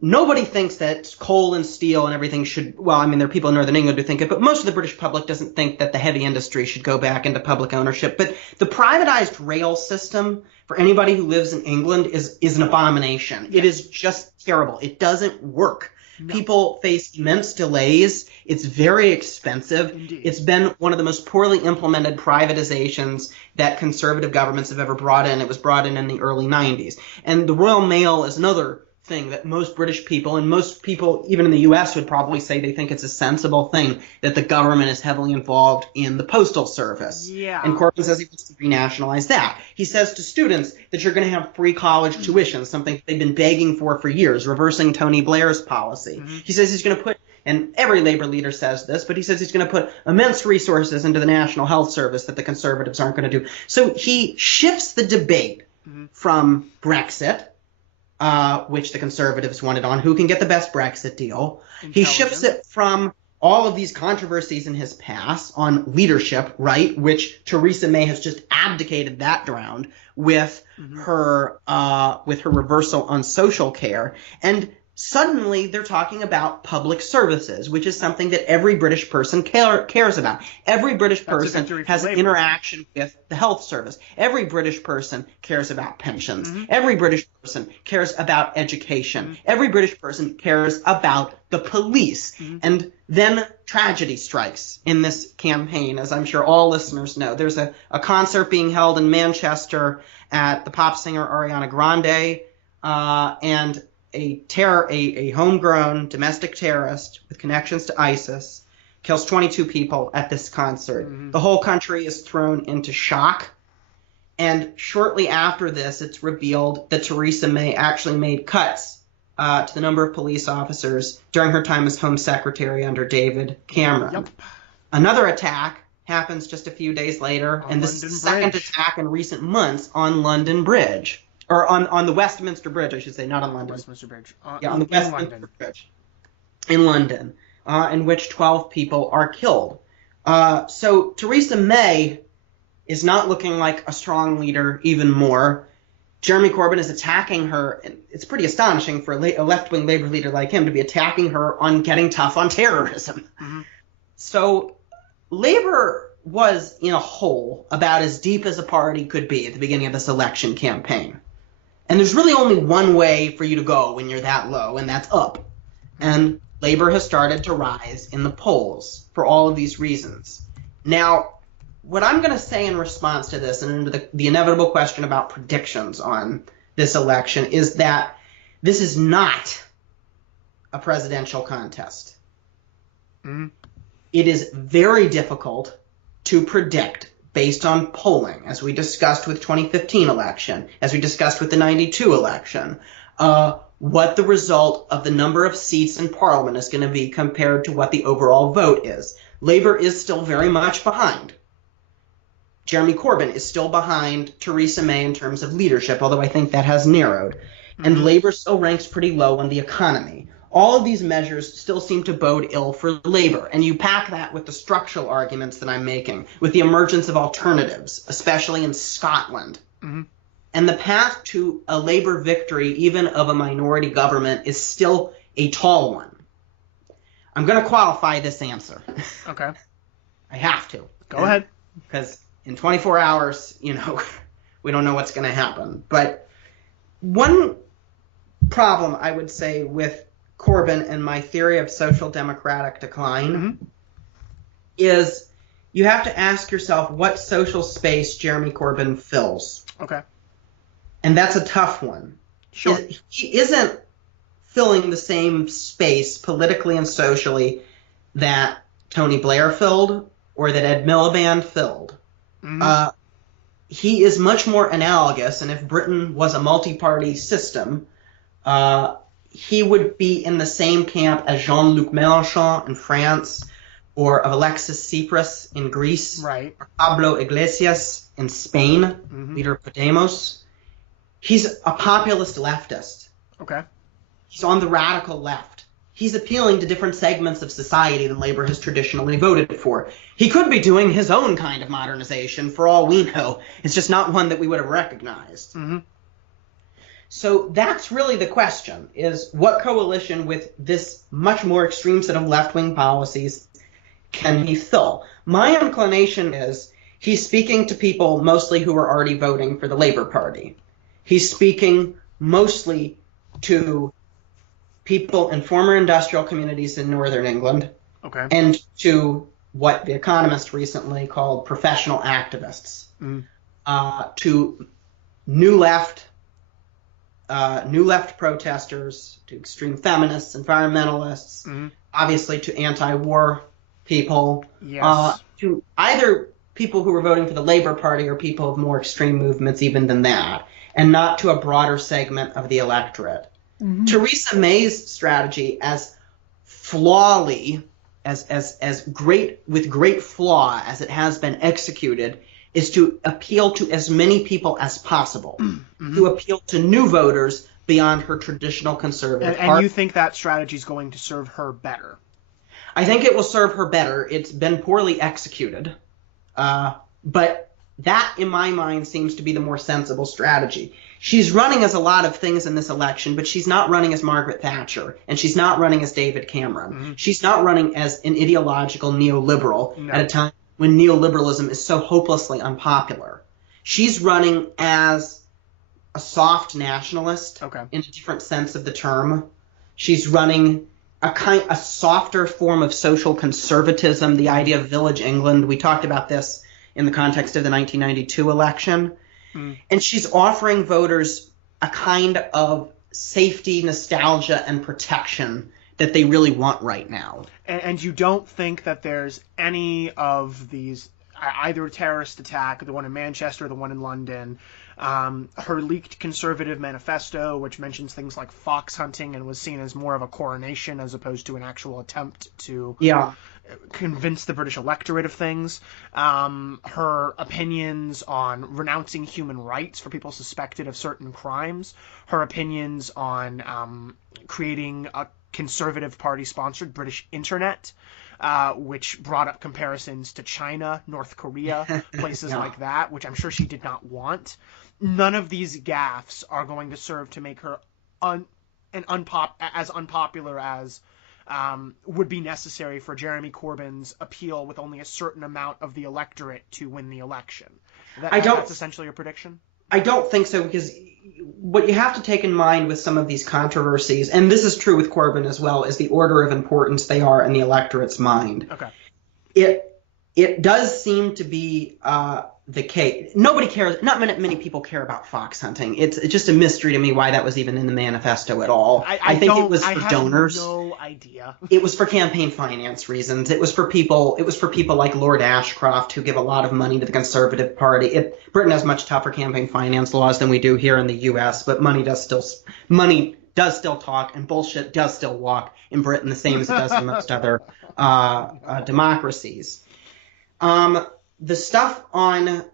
nobody thinks that coal and steel and everything should, well, I mean, there are people in Northern England who think it, but most of the British public doesn't think that the heavy industry should go back into public ownership. But the privatized rail system, for anybody who lives in England, is an abomination. It is just terrible. It doesn't work. No. People face immense delays. It's very expensive. Indeed. It's been one of the most poorly implemented privatizations that conservative governments have ever brought in. It was brought in the early 90s. And the Royal Mail is another thing that most British people, and most people even in the U.S. would probably say they think it's a sensible thing that the government is heavily involved in the postal service. Yeah. And Corbyn says he wants to renationalize that. He says to students that you're going to have free college tuition, something they've been begging for years, reversing Tony Blair's policy. He says he's going to put, and every labor leader says this, but he says he's going to put immense resources into the National Health Service that the Conservatives aren't going to do. So he shifts the debate from Brexit, which the Conservatives wanted on, who can get the best Brexit deal. He shifts it from all of these controversies in his past on leadership, right, which Theresa May has just abdicated that ground with her reversal on social care. And suddenly they're talking about public services, which is something that every British person cares about. Every British person has an interaction with the health service. Every British person cares about pensions. Every British person cares about education. Every British person cares about the police. And then tragedy strikes in this campaign, as I'm sure all listeners know. There's a concert being held in Manchester at the pop singer Ariana Grande, and a homegrown domestic terrorist with connections to ISIS kills 22 people at this concert. The whole country is thrown into shock. And shortly after this, it's revealed that Theresa May actually made cuts to the number of police officers during her time as Home Secretary under David Cameron. Yep. Another attack happens just a few days later, On and this is London the second Bridge. attack in recent months on London Bridge. Or on the Westminster Bridge, I should say, not on London. Westminster Bridge. Yeah, on the in Westminster London. Bridge in London, in which 12 people are killed. So Theresa May is not looking like a strong leader even more. Jeremy Corbyn is attacking her, and it's pretty astonishing for a left-wing Labour leader like him to be attacking her on getting tough on terrorism. Mm-hmm. So Labour was in a hole about as deep as a party could be at the beginning of this election campaign. And there's really only one way for you to go when you're that low, and that's up. And Labour has started to rise in the polls for all of these reasons. Now, what I'm going to say in response to this and into the inevitable question about predictions on this election is that this is not a presidential contest. Mm-hmm. It is very difficult to predict based on polling, as we discussed with 2015 election, as we discussed with the 92 election, what the result of the number of seats in Parliament is going to be compared to what the overall vote is. Labour is still very much behind. Jeremy Corbyn is still behind Theresa May in terms of leadership, although I think that has narrowed. Mm-hmm. And Labour still ranks pretty low on the economy. All of these measures still seem to bode ill for Labour, and you pack that with the structural arguments that I'm making, with the emergence of alternatives, especially in Scotland. Mm-hmm. And the path to a Labour victory, even of a minority government, is still a tall one. I'm going to qualify this answer. Okay. I have to. Go ahead. Because in 24 hours, we don't know what's going to happen. But one problem, I would say, with Corbyn and my theory of social democratic decline Mm-hmm. is you have to ask yourself what social space Jeremy Corbyn fills. Okay. And that's a tough one. Sure. He isn't filling the same space politically and socially that Tony Blair filled or that Ed Miliband filled. Mm-hmm. He is much more analogous, and if Britain was a multi-party system, he would be in the same camp as Jean-Luc Mélenchon in France, or of Alexis Tsipras in Greece, Right. or Pablo Iglesias in Spain, Mm-hmm. leader of Podemos. He's a populist leftist. Okay. He's on the radical left. He's appealing to different segments of society than Labour has traditionally voted for. He could be doing his own kind of modernization for all we know. It's just not one that we would have recognized. Mm-hmm. So that's really the question, is what coalition with this much more extreme set of left-wing policies can he fill? My inclination is he's speaking to people mostly who are already voting for the Labour Party. He's speaking mostly to people in former industrial communities in northern England, Okay. and to what The Economist recently called professional activists, to new left protesters, to extreme feminists, environmentalists, obviously to anti-war people, Yes. to either people who were voting for the Labour Party or people of more extreme movements even than that, and not to a broader segment of the electorate. Mm-hmm. Theresa May's strategy, as flawly, as great, with great flaw as it has been executed, is to appeal to as many people as possible, to appeal to new voters beyond her traditional conservative And party. you think that strategy is going to serve her better? I think it will serve her better. It's been poorly executed, but that, in my mind, seems to be the more sensible strategy. She's running as a lot of things in this election, but she's not running as Margaret Thatcher, and she's not running as David Cameron. Mm-hmm. She's not running as an ideological neoliberal No. at a time when neoliberalism is so hopelessly unpopular. She's running as a soft nationalist, Okay. in a different sense of the term. She's running a softer form of social conservatism, the idea of village England. We talked about this in the context of the 1992 election. And she's offering voters a kind of safety, nostalgia, and protection that they really want right now. And you don't think that there's any of these, either a terrorist attack, the one in Manchester, the one in London, Her leaked conservative manifesto, which mentions things like fox hunting and was seen as more of a coronation as opposed to an actual attempt to convince the British electorate of things. Her opinions on renouncing human rights for people suspected of certain crimes. Her opinions on creating a Conservative Party-sponsored British internet, which brought up comparisons to China, North Korea, places like that, which I'm sure she did not want. None of these gaffes are going to serve to make her as unpopular as would be necessary for Jeremy Corbyn's appeal with only a certain amount of the electorate to win the election. That's essentially your prediction? I don't think so, because what you have to take in mind with some of these controversies, and this is true with Corbyn as well, is the order of importance they are in the electorate's mind. Okay. It does seem to be the case. Nobody cares. Not many people care about fox hunting. It's just a mystery to me why that was even in the manifesto at all. I think it was for donors. I have no idea. It was for campaign finance reasons. It was for people like Lord Ashcroft, who give a lot of money to the Conservative Party. Britain has much tougher campaign finance laws than we do here in the U.S., but money does still talk, and bullshit does still walk in Britain, the same as it does in most other democracies. The stuff on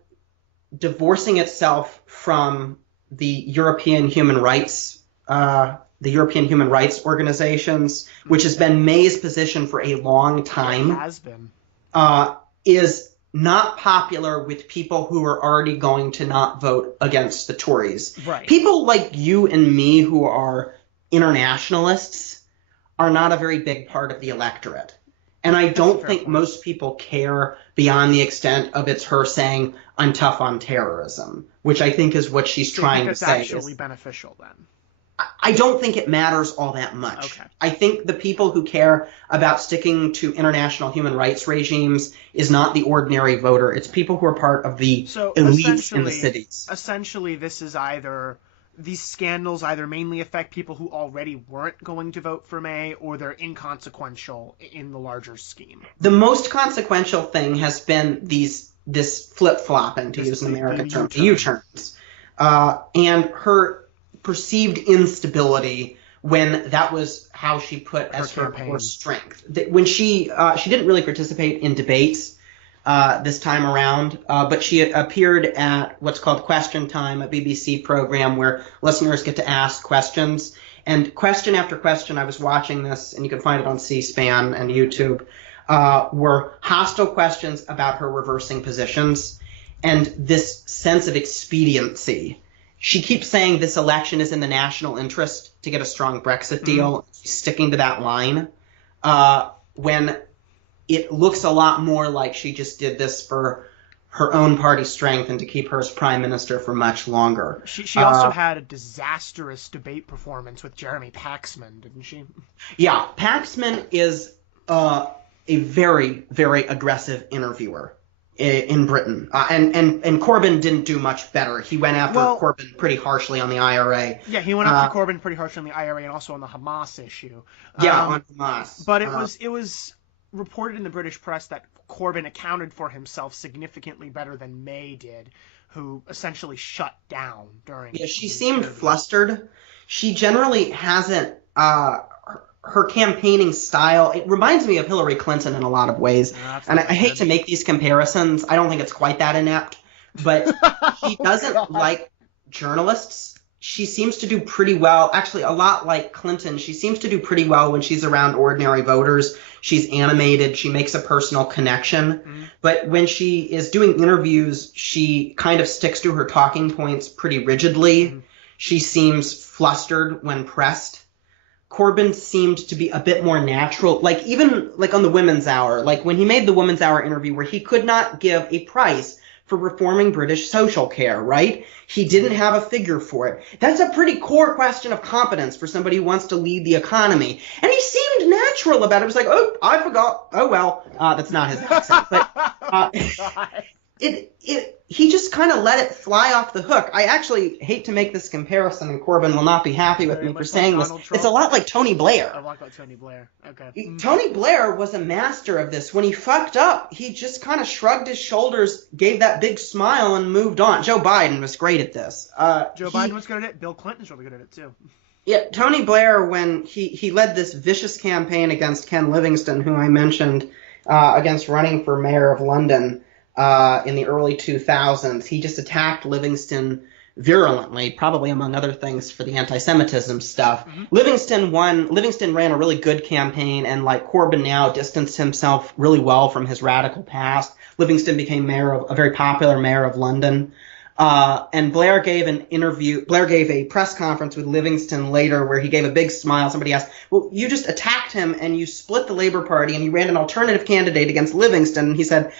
divorcing itself from the European human rights organizations, which has been May's position for a long time, is not popular with people who are already going to not vote against the Tories. Right. People like you and me who are internationalists are not a very big part of the electorate. And I don't think most people care beyond the extent of it's her saying, I'm tough on terrorism, which I think is what she's trying to say. That's actually beneficial then. I don't think it matters all that much. Okay. I think the people who care about sticking to international human rights regimes is not the ordinary voter. It's people who are part of the elites in the cities. Essentially, this is these scandals either mainly affect people who already weren't going to vote for May, or they're inconsequential in the larger scheme. The most consequential thing has been this flip-flopping, to use an American term, the U-turns. And her perceived instability when that was how she put as her core strength. When she didn't really participate in debates this time around, but she appeared at what's called Question Time, a BBC program where listeners get to ask questions. And question after question, I was watching this, and you can find it on C-SPAN and YouTube, were hostile questions about her reversing positions and this sense of expediency. She keeps saying this election is in the national interest to get a strong Brexit deal. She's sticking to that line. When it looks a lot more like she just did this for her own party strength and to keep her as prime minister for much longer. She also had a disastrous debate performance with Jeremy Paxman, didn't she? Yeah, Paxman is a very, very aggressive interviewer in Britain. And Corbyn didn't do much better. He went after Corbyn pretty harshly on the IRA. Yeah, he went after Corbyn pretty harshly on the IRA and also on the Hamas issue. On Hamas. But it was reported in the British press that Corbyn accounted for himself significantly better than May did, who essentially shut down during. Yeah, she seemed flustered. She generally hasn't. Her campaigning style, it reminds me of Hillary Clinton in a lot of ways. And I hate to make these comparisons. I don't think it's quite that inept. But she doesn't like journalists. She seems to do pretty well. Actually, a lot like Clinton, she seems to do pretty well when she's around ordinary voters. She's animated. She makes a personal connection. But when she is doing interviews, she kind of sticks to her talking points pretty rigidly. She seems flustered when pressed. Corbyn seemed to be a bit more natural, even on the Women's Hour, when he made the Women's Hour interview where he could not give a price for reforming British social care, right? He didn't have a figure for it. That's a pretty core question of competence for somebody who wants to lead the economy. And he seemed natural about it. It was like, oh, I forgot. Oh, well, that's not his accent. But He just kind of let it fly off the hook. I actually hate to make this comparison, and Corbyn will not be happy with me for saying this. It's a lot like Tony Blair. A lot like Tony Blair. Okay. Tony Blair was a master of this. When he fucked up, he just kind of shrugged his shoulders, gave that big smile, and moved on. Joe Biden was great at this. Joe Biden was good at it. Bill Clinton's really good at it, too. Yeah, Tony Blair, when he led this vicious campaign against Ken Livingstone, who I mentioned, against running for mayor of London in the early 2000s, he just attacked Livingstone virulently, probably among other things for the anti-Semitism stuff. Mm-hmm. Livingstone won. Livingstone ran a really good campaign, and like Corbyn now, distanced himself really well from his radical past. Livingstone became a very popular mayor of London. And Blair gave a press conference with Livingstone later where he gave a big smile. Somebody asked, well, you just attacked him and you split the Labour Party and you ran an alternative candidate against Livingstone. And he said,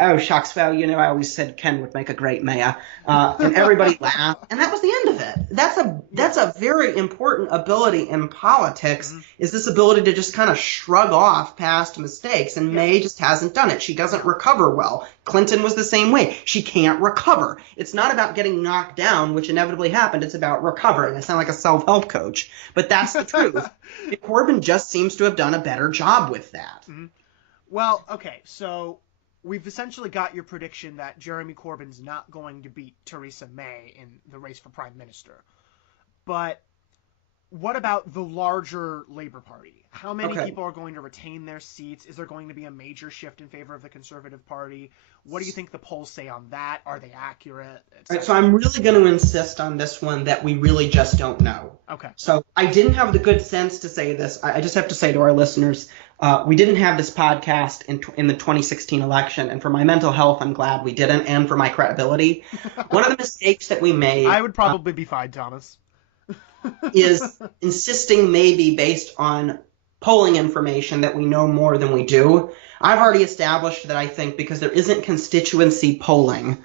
oh, shucks, well, I always said Ken would make a great mayor. And everybody laughed. And that was the end of it. That's a very important ability in politics, is this ability to just kind of shrug off past mistakes. And May just hasn't done it. She doesn't recover well. Clinton was the same way. She can't recover. It's not about getting knocked down, which inevitably happened. It's about recovering. I sound like a self-help coach, but that's the truth. Corbyn just seems to have done a better job with that. Mm-hmm. Well, okay, so we've essentially got your prediction that Jeremy Corbyn's not going to beat Theresa May in the race for Prime Minister. But what about the larger Labour Party? How many people are going to retain their seats? Is there going to be a major shift in favor of the Conservative Party? What do you think the polls say on that? Are they accurate? All right, so I'm really going to insist on this one that we really just don't know. Okay. So I didn't have the good sense to say this. I just have to say to our listeners, we didn't have this podcast in the 2016 election, and for my mental health, I'm glad we didn't, and for my credibility. One of the mistakes that we made... I would probably be fine, Thomas. is insisting maybe based on polling information that we know more than we do. I've already established that I think because there isn't constituency polling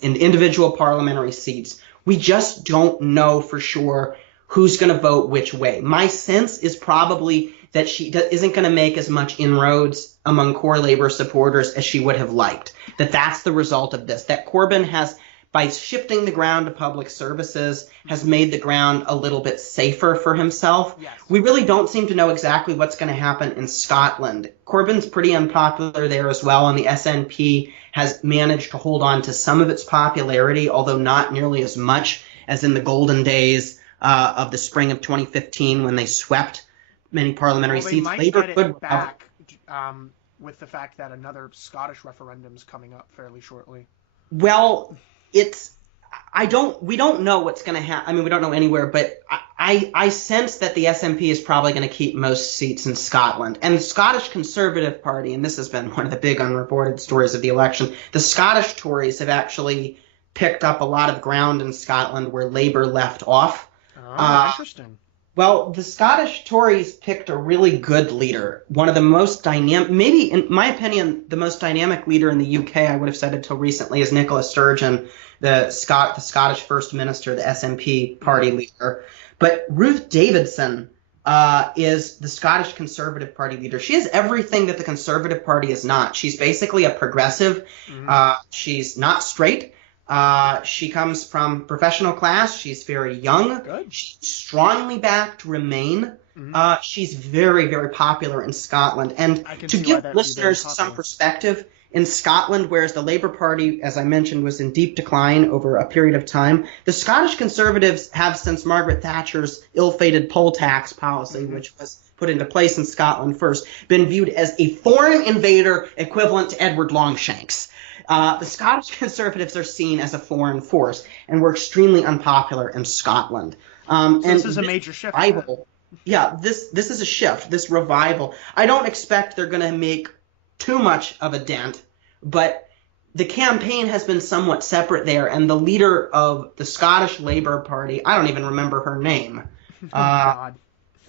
in individual parliamentary seats, we just don't know for sure who's going to vote which way. My sense is probably that she isn't going to make as much inroads among core Labour supporters as she would have liked. That's the result of this. That Corbyn has, by shifting the ground to public services, has made the ground a little bit safer for himself. Yes. We really don't seem to know exactly what's going to happen in Scotland. Corbyn's pretty unpopular there as well, and the SNP has managed to hold on to some of its popularity, although not nearly as much as in the golden days of the spring of 2015 when they swept many parliamentary seats. Labour get it back with the fact that another Scottish referendum is coming up fairly shortly. Well, we don't know what's going to happen. I mean, we don't know anywhere, but I sense that the SNP is probably going to keep most seats in Scotland. And the Scottish Conservative Party, and this has been one of the big unreported stories of the election, the Scottish Tories have actually picked up a lot of ground in Scotland where Labour left off. Oh, interesting. Well, the Scottish Tories picked a really good leader, one of the most dynamic, maybe in my opinion, the most dynamic leader in the UK, I would have said until recently, is Nicola Sturgeon, the Scottish First Minister, the SNP party leader. But Ruth Davidson is the Scottish Conservative Party leader. She is everything that the Conservative Party is not. She's basically a progressive. She's not straight. She comes from professional class. She's very young. Good. She's strongly backed Remain. She's very, very popular in Scotland. And to give listeners some perspective, in Scotland, whereas the Labour Party, as I mentioned, was in deep decline over a period of time, the Scottish Conservatives have, since Margaret Thatcher's ill-fated poll tax policy, which was put into place in Scotland first, been viewed as a foreign invader equivalent to Edward Longshanks. The Scottish Conservatives are seen as a foreign force and were extremely unpopular in Scotland. So this is a major shift. This is a shift, this revival. I don't expect they're going to make too much of a dent, but the campaign has been somewhat separate there, and the leader of the Scottish Labour Party, I don't even remember her name. God.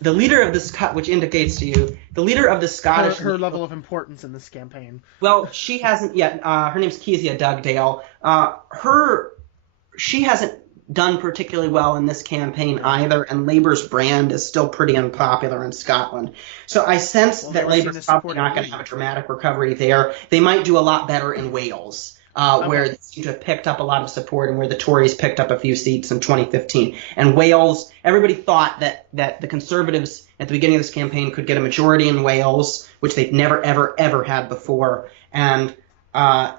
The leader of this, which indicates to you, the leader of the Scottish... Her level of importance in this campaign. Well, she hasn't yet. Her name's Kezia Dugdale. She hasn't done particularly well in this campaign either, and Labour's brand is still pretty unpopular in Scotland. So I sense that Labour's probably not going to have a dramatic recovery there. They might do a lot better in Wales. where they seem to have picked up a lot of support and where the Tories picked up a few seats in 2015. And Wales, everybody thought that the Conservatives at the beginning of this campaign could get a majority in Wales, which they've never, ever, ever had before. And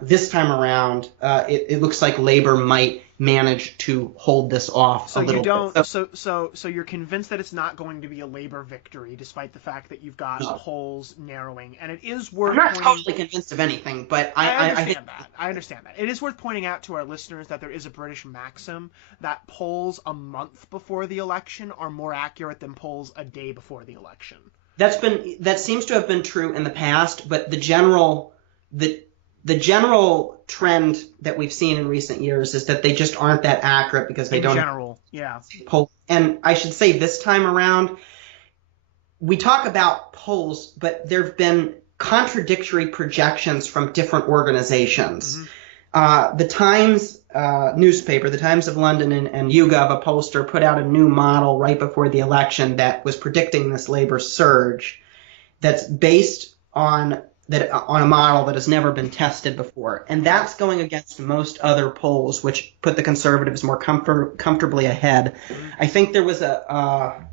this time around, it looks like Labour might manage to hold this off a little bit. So you're convinced that it's not going to be a Labour victory, despite the fact that you've got polls narrowing, and it is worth. I'm not totally convinced of anything, but I understand that. It is worth pointing out to our listeners that there is a British maxim that polls a month before the election are more accurate than polls a day before the election. That seems to have been true in the past, but the general trend that we've seen in recent years is that they just aren't that accurate because they don't. In general, yeah. And I should say this time around, we talk about polls, but there have been contradictory projections from different organizations. Mm-hmm. The Times newspaper, the Times of London and YouGov, a pollster, put out a new model right before the election that was predicting this Labour surge that's based on a model that has never been tested before. And that's going against most other polls, which put the Conservatives more comfortably ahead. I think there was a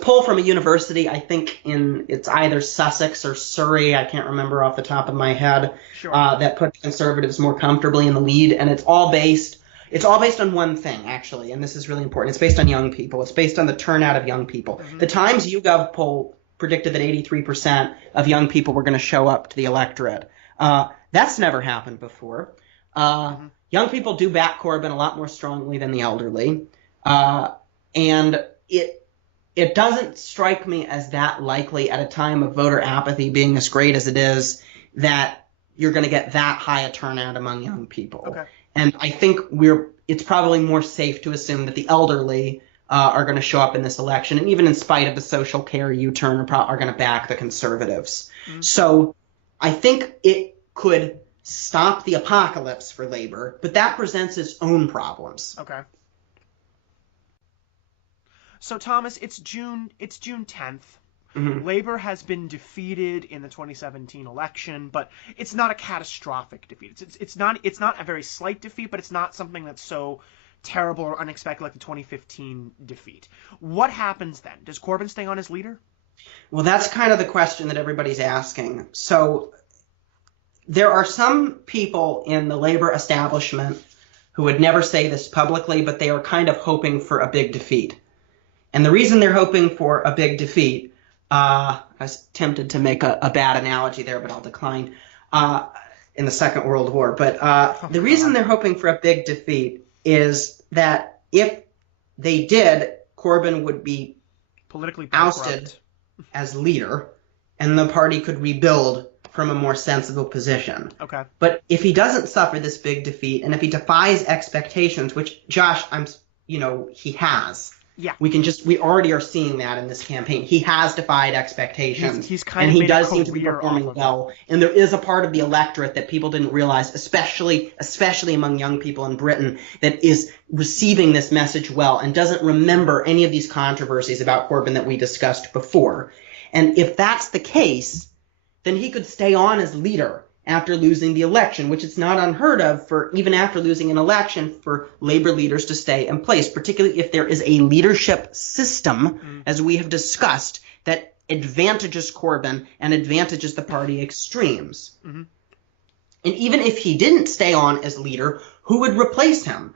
poll from a university, I think it's either Sussex or Surrey, I can't remember off the top of my head, that put the Conservatives more comfortably in the lead. And it's all based on one thing, actually, and this is really important. It's based on young people. It's based on the turnout of young people. Mm-hmm. The Times YouGov poll predicted that 83% of young people were going to show up to the electorate. That's never happened before. Young people do back Corbyn a lot more strongly than the elderly. And it doesn't strike me as that likely at a time of voter apathy being as great as it is that you're going to get that high a turnout among young people. Okay. And I think it's probably more safe to assume that the elderly are going to show up in this election, and even in spite of the social care U-turn, are going to back the Conservatives. Mm-hmm. So I think it could stop the apocalypse for Labour, but that presents its own problems. Okay. So Thomas, it's June 10th. Mm-hmm. Labour has been defeated in the 2017 election, but it's not a catastrophic defeat. It's not a very slight defeat, but it's not something that's so terrible or unexpected like the 2015 defeat. What happens then? Does Corbyn stay on as leader? Well, that's kind of the question that everybody's asking. So there are some people in the Labour establishment who would never say this publicly, but they are kind of hoping for a big defeat. And the reason they're hoping for a big defeat, I was tempted to make a bad analogy there, but I'll decline, in the Second World War. But the reason they're hoping for a big defeat is that if they did, Corbyn would be politically ousted as leader, and the party could rebuild from a more sensible position. Okay. But if he doesn't suffer this big defeat, and if he defies expectations, which Josh, he has. Yeah. We already are seeing that in this campaign. He has defied expectations. He's kind and of he does seem to be performing well. And there is a part of the electorate that people didn't realize, especially among young people in Britain, that is receiving this message well and doesn't remember any of these controversies about Corbyn that we discussed before. And if that's the case, then he could stay on as leader after losing the election, which is not unheard of for even after losing an election for Labour leaders to stay in place, particularly if there is a leadership system, as we have discussed, that advantages Corbyn and advantages the party extremes. Mm-hmm. And even if he didn't stay on as leader, who would replace him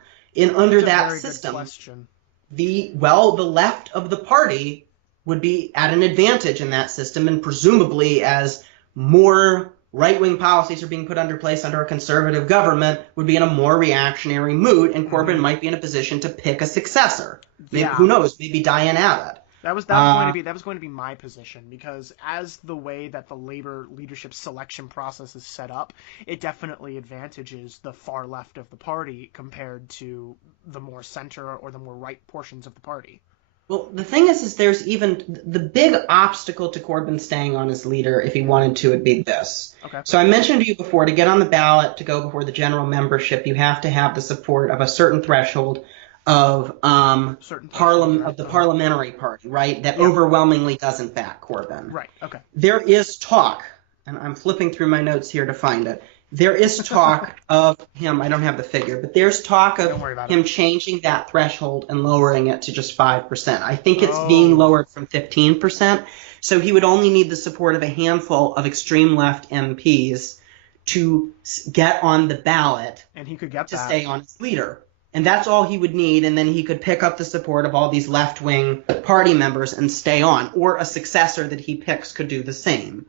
under that system? The left of the party would be at an advantage in that system, and presumably as more right-wing policies are being put under place under a conservative government, would be in a more reactionary mood, and Corbyn might be in a position to pick a successor. Maybe, who knows? Maybe Diane Abbott. That was going to be my position, because as the way that the Labour leadership selection process is set up, it definitely advantages the far left of the party compared to the more center or the more right portions of the party. Well, the thing is there's even the big obstacle to Corbyn staying on as leader, if he wanted to, would be this. Okay. So I mentioned to you before, to get on the ballot, to go before the general membership, you have to have the support of a certain threshold of the parliamentary party, right? That overwhelmingly doesn't back Corbyn. Right. Okay. There is talk, and I'm flipping through my notes here to find it. There is talk of him, I don't have the figure, but there's talk Don't of worry about him it. changing that threshold and lowering it to just 5%. I think it's being Oh, lowered from 15%. So he would only need the support of a handful of extreme left MPs to get on the ballot and he could get to that. stay on as leader. And that's all he would need, and then he could pick up the support of all these left-wing party members and stay on, or a successor that he picks could do the same.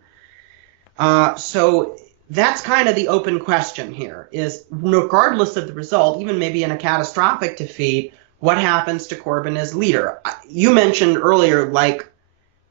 So that's kind of the open question here, is regardless of the result, even maybe in a catastrophic defeat, what happens to Corbyn as leader? You mentioned earlier, like,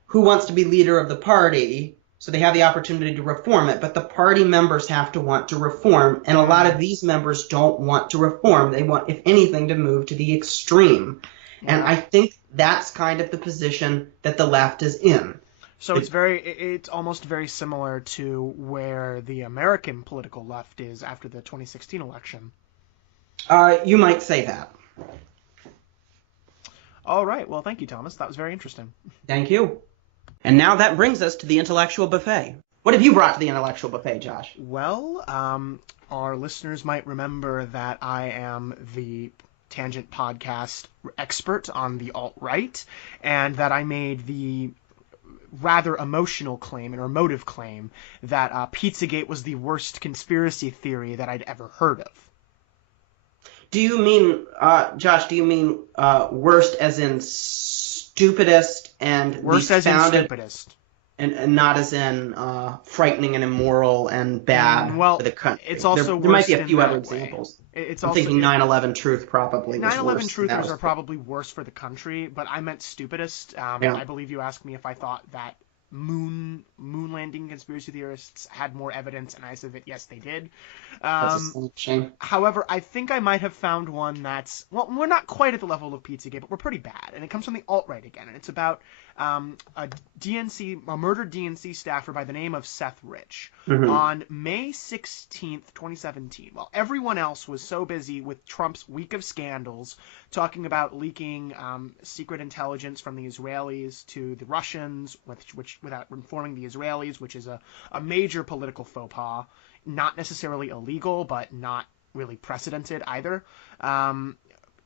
who wants to be leader of the party, so they have the opportunity to reform it, but the party members have to want to reform, and a lot of these members don't want to reform. They want, if anything, to move to the extreme. And I think that's kind of the position that the left is in. So it's almost very similar to where the American political left is after the 2016 election. You might say that. All right. Well, thank you, Thomas. That was very interesting. Thank you. And now that brings us to the intellectual buffet. What have you brought to the intellectual buffet, Josh? Well, our listeners might remember that I am the Tangent Podcast expert on the alt-right, and that I made the rather emotional claim, or emotive claim, that Pizzagate was the worst conspiracy theory that I'd ever heard of. Do you mean, Josh, worst as in stupidest and Worst as in stupidest? And not as in frightening and immoral and bad for the country? It's also there might be a worse few in other that way. examples. It's I'm also thinking 9/11 Truth probably was 9/11 worse. 9/11 truthers are probably worse for the country, but I meant stupidest. Yeah. I believe you asked me if I thought that moon landing conspiracy theorists had more evidence, and I said that yes, they did. That's a shame. However, I think I might have found one that's, well, we're not quite at the level of Pizzagate, but we're pretty bad, and it comes from the alt-right again, and it's about a murdered DNC staffer by the name of Seth Rich. Mm-hmm. On May 16th, 2017, while everyone else was so busy with Trump's week of scandals, talking about leaking secret intelligence from the Israelis to the Russians, which without informing the Israelis, which is a major political faux pas, not necessarily illegal, but not really precedented either.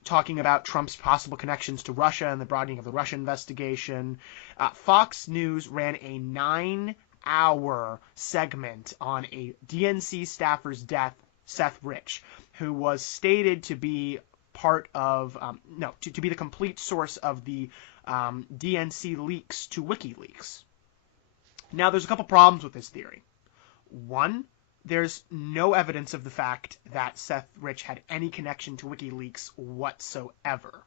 Talking about Trump's possible connections to Russia and the broadening of the Russia investigation. Fox News ran a 9-hour segment on a DNC staffer's death, Seth Rich, who was stated to be part of, to be the complete source of the DNC leaks to WikiLeaks. Now, there's a couple problems with this theory. One, there's no evidence of the fact that Seth Rich had any connection to WikiLeaks whatsoever.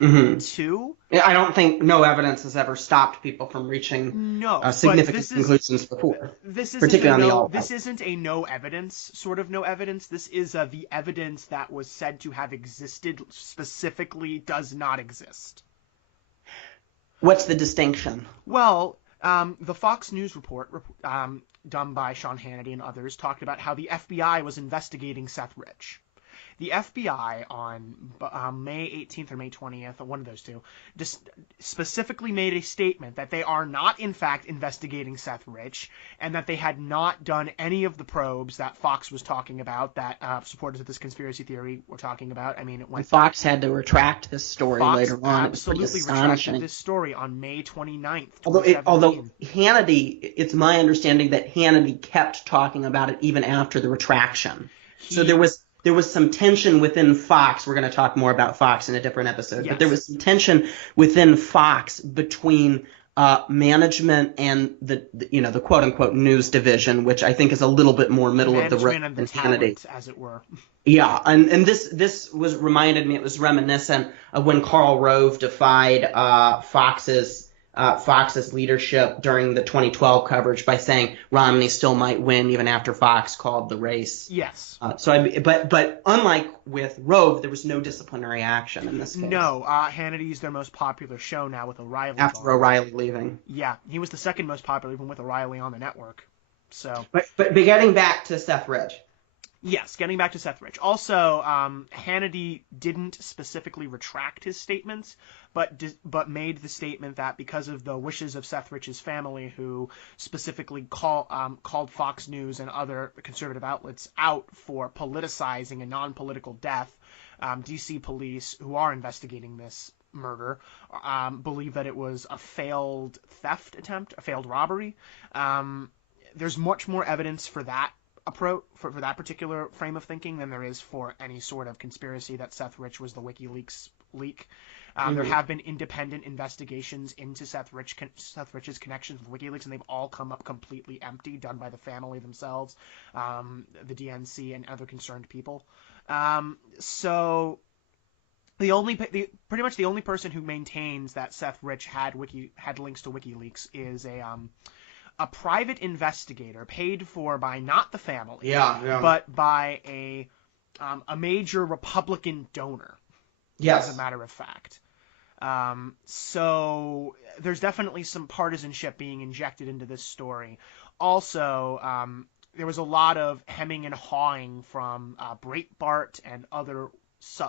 Mm-hmm. Two, I don't think no evidence has ever stopped people from reaching significant conclusions before. Particularly on the alt-right. This isn't a no evidence, sort of no evidence. This is the evidence that was said to have existed specifically does not exist. What's the distinction? Well, the Fox News report done by Sean Hannity and others talked about how the FBI was investigating Seth Rich. The FBI on May 18th or May 20th, or one of those two, just specifically made a statement that they are not, in fact, investigating Seth Rich, and that they had not done any of the probes that Fox was talking about, that supporters of this conspiracy theory were talking about. I mean, it went. Fox had to retract this story later on. Fox absolutely retracted this story on May 29th. Although Hannity, it's my understanding that Hannity kept talking about it even after the retraction. So there was some tension within Fox. We're going to talk more about Fox in a different episode. Yes. But there was some tension within Fox between management and the quote unquote news division, which I think is a little bit more middle of the road than Hannity, as it were. Yeah, and this was reminded me. It was reminiscent of when Karl Rove defied Fox's leadership during the 2012 coverage by saying Romney still might win even after Fox called the race. Yes. But unlike with Rove, there was no disciplinary action in this case. No, Hannity's their most popular show now with O'Reilly. After O'Reilly leaving. Yeah, he was the second most popular even with O'Reilly on the network. So. But getting back to Seth Rich. Yes, getting back to Seth Rich. Also, Hannity didn't specifically retract his statements, but made the statement that because of the wishes of Seth Rich's family, who specifically called Fox News and other conservative outlets out for politicizing a non-political death, DC police, who are investigating this murder, believe that it was a failed theft attempt, a failed robbery. There's much more evidence for that approach, for that particular frame of thinking, than there is for any sort of conspiracy that Seth Rich was the WikiLeaks leak. There have been independent investigations into Seth Rich's connections with WikiLeaks, and they've all come up completely empty, done by the family themselves, the DNC, and other concerned people. So pretty much the only person who maintains that Seth Rich had links to WikiLeaks is a private investigator paid for by not the family, but by a major Republican donor. Yes. As a matter of fact. So there's definitely some partisanship being injected into this story. Also, there was a lot of hemming and hawing from Breitbart and other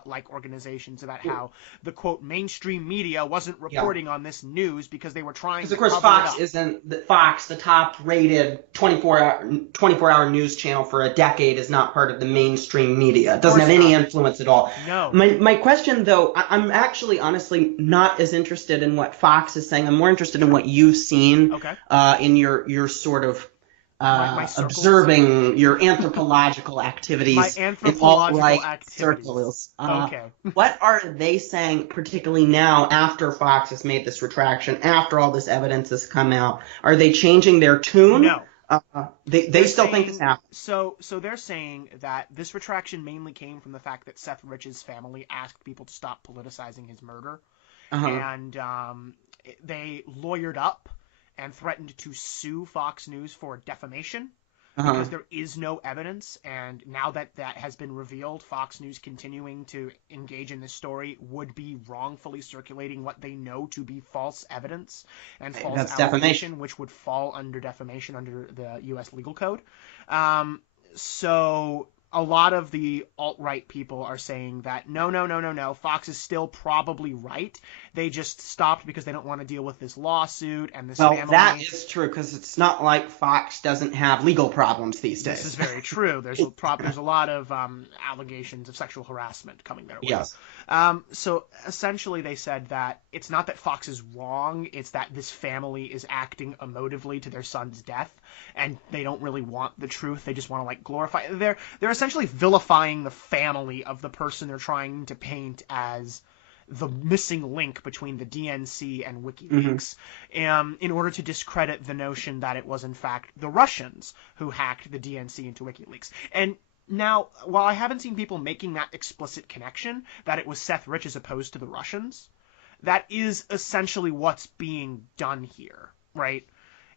like organizations about how the quote mainstream media wasn't reporting on this news because they were trying to cover it up. Because of course Fox, the top rated 24-hour news channel for a decade, is not part of the mainstream media. It doesn't have any influence at all. No. My question though, I'm actually honestly not as interested in what Fox is saying. I'm more interested in what you've seen in your sort of my observing your anthropological activities. My anthropological activities. Circles. What are they saying, particularly now after Fox has made this retraction, after all this evidence has come out? Are they changing their tune? No. They still think this happened. So they're saying that this retraction mainly came from the fact that Seth Rich's family asked people to stop politicizing his murder, and they lawyered up and threatened to sue Fox News for defamation because there is no evidence. And now that has been revealed, Fox News continuing to engage in this story would be wrongfully circulating what they know to be false evidence and false allegation, which would fall under defamation under the U.S. legal code. So a lot of the alt-right people are saying that no, Fox is still probably right. They just stopped because they don't want to deal with this lawsuit and this family. Well, that is true, because it's not like Fox doesn't have legal problems these days. This is very true. There's a lot of allegations of sexual harassment coming their way. Yes. So essentially they said that it's not that Fox is wrong, it's that this family is acting emotively to their son's death, and they don't really want the truth. They just want to like glorify. They're essentially vilifying the family of the person they're trying to paint as the missing link between the DNC and WikiLeaks, in order to discredit the notion that it was in fact the Russians who hacked the DNC into WikiLeaks. And now, while I haven't seen people making that explicit connection, that it was Seth Rich as opposed to the Russians, that is essentially what's being done here, right?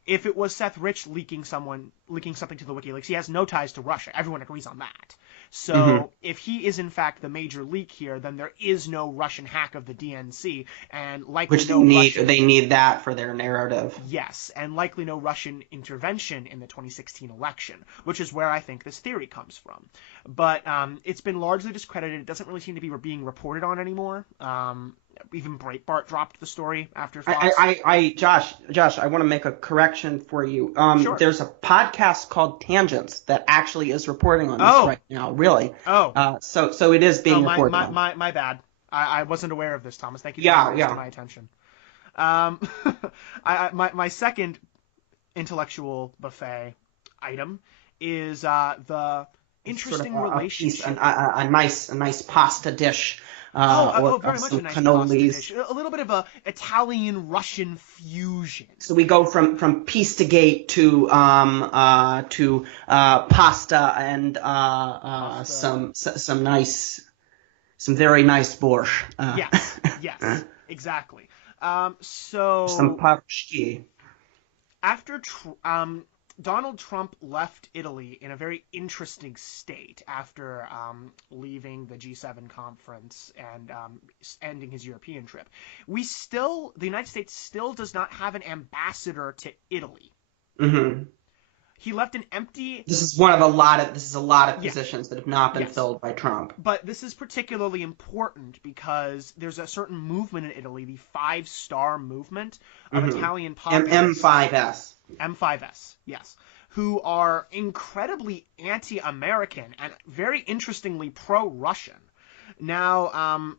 If it was Seth Rich leaking something to the WikiLeaks, he has no ties to Russia. Everyone agrees on that. So if he is in fact the major leak here, then there is no Russian hack of the DNC, and likely they need that for their narrative. Yes, and likely no Russian intervention in the 2016 election, which is where I think this theory comes from. But it's been largely discredited. It doesn't really seem to be being reported on anymore. Even Breitbart dropped the story after Fox. Josh, I want to make a correction for you. Sure. There's a podcast called Tangents that actually is reporting on this right now. Really? So it is being reported on. My bad. I wasn't aware of this, Thomas. Thank you for bringing this to my attention. My second intellectual buffet item is the interesting relationship. A nice pasta dish. Very much a nice pasta dish. A little bit of a Italian-Russian fusion. So we go from Pizzagate to pasta and some very nice borscht. Yes, exactly. So some parshki. After Donald Trump left Italy in a very interesting state after leaving the G7 conference and ending his European trip. The United States still does not have an ambassador to Italy. He left an empty. This is a lot of Yeah. positions that have not been Yes. filled by Trump. But this is particularly important because there's a certain movement in Italy, the Five-Star movement of Italian populists. M5S. M5S, yes, who are incredibly anti-American and very interestingly pro-Russian. Now,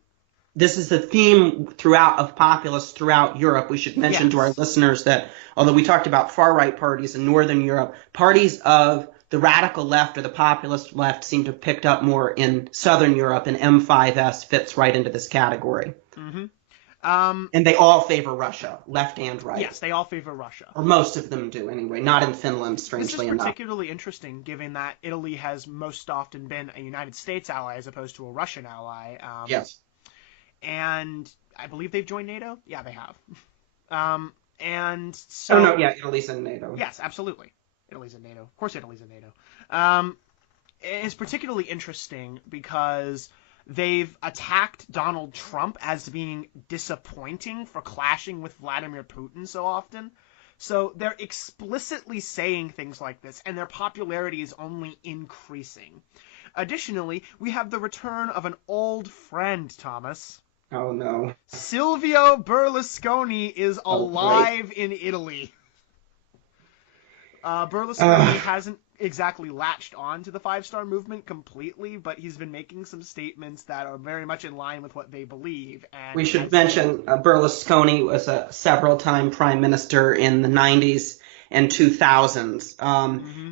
this is the theme of populists throughout Europe. We should mention to our listeners that although we talked about far-right parties in Northern Europe, parties of the radical left or the populist left seem to have picked up more in Southern Europe, and M5S fits right into this category. And they all favor Russia, left and right. Yes, they all favor Russia. Or most of them do, anyway. Not in Finland, strangely enough. This is particularly interesting, given that Italy has most often been a United States ally as opposed to a Russian ally. Yes. And I believe they've joined NATO? Yeah, they have. And so... Oh, no, yeah, Italy's in NATO. Yes, absolutely. Italy's in NATO. Of course Italy's in NATO. It's particularly interesting because they've attacked Donald Trump as being disappointing for clashing with Vladimir Putin so often. So they're explicitly saying things like this, and their popularity is only increasing. Additionally, we have the return of an old friend, Thomas. Oh, no. Silvio Berlusconi is alive in Italy. Berlusconi hasn't exactly latched on to the Five-Star movement completely, but he's been making some statements that are very much in line with what they believe. And we should mention Berlusconi was a several-time prime minister in the 90s and 2000s.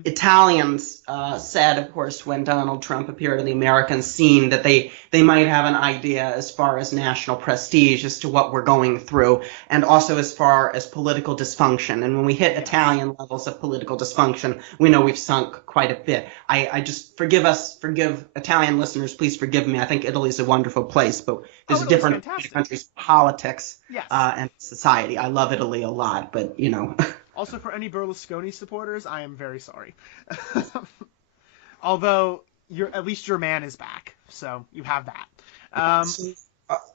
Italians said, of course, when Donald Trump appeared on the American scene, that they might have an idea as far as national prestige as to what we're going through, and also as far as political dysfunction. And when we hit Italian levels of political dysfunction, we know we've sunk quite a bit. I just forgive Italian listeners, please forgive me. I think Italy's a wonderful place, but there's a difference between the country's politics and society. I love Italy a lot, but you know. Also, for any Berlusconi supporters, I am very sorry. Although, at least your man is back, so you have that.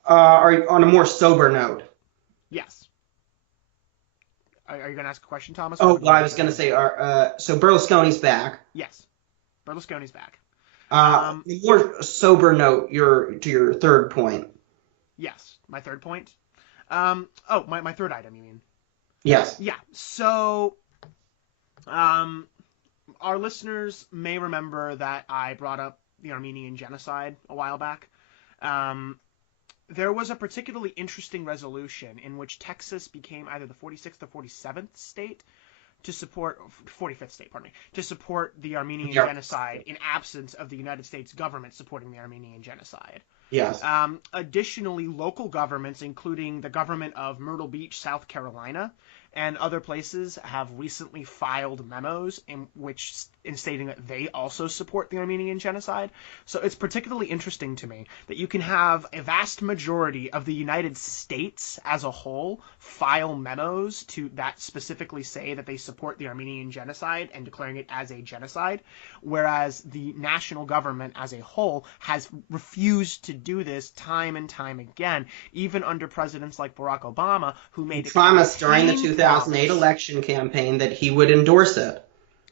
On a more sober note. Yes. Are you going to ask a question, Thomas? Oh, well, I was going to say, so Berlusconi's back. Yes. Berlusconi's back. More sober note, to your third point. Yes. My third point? My third item, you mean? Yes. Yeah. So, our listeners may remember that I brought up the Armenian genocide a while back. There was a particularly interesting resolution in which Texas became either the 46th or 47th state to support, 45th state, pardon me, to support the Armenian genocide in absence of the United States government supporting the Armenian genocide. Yes. Additionally, local governments, including the government of Myrtle Beach, South Carolina, and other places have recently filed memos in stating that they also support the Armenian genocide. So it's particularly interesting to me that you can have a vast majority of the United States as a whole file memos that specifically say that they support the Armenian genocide and declaring it as a genocide, whereas the national government as a whole has refused to do this time and time again, even under presidents like Barack Obama, who made it promised during the 2008 election campaign that he would endorse it.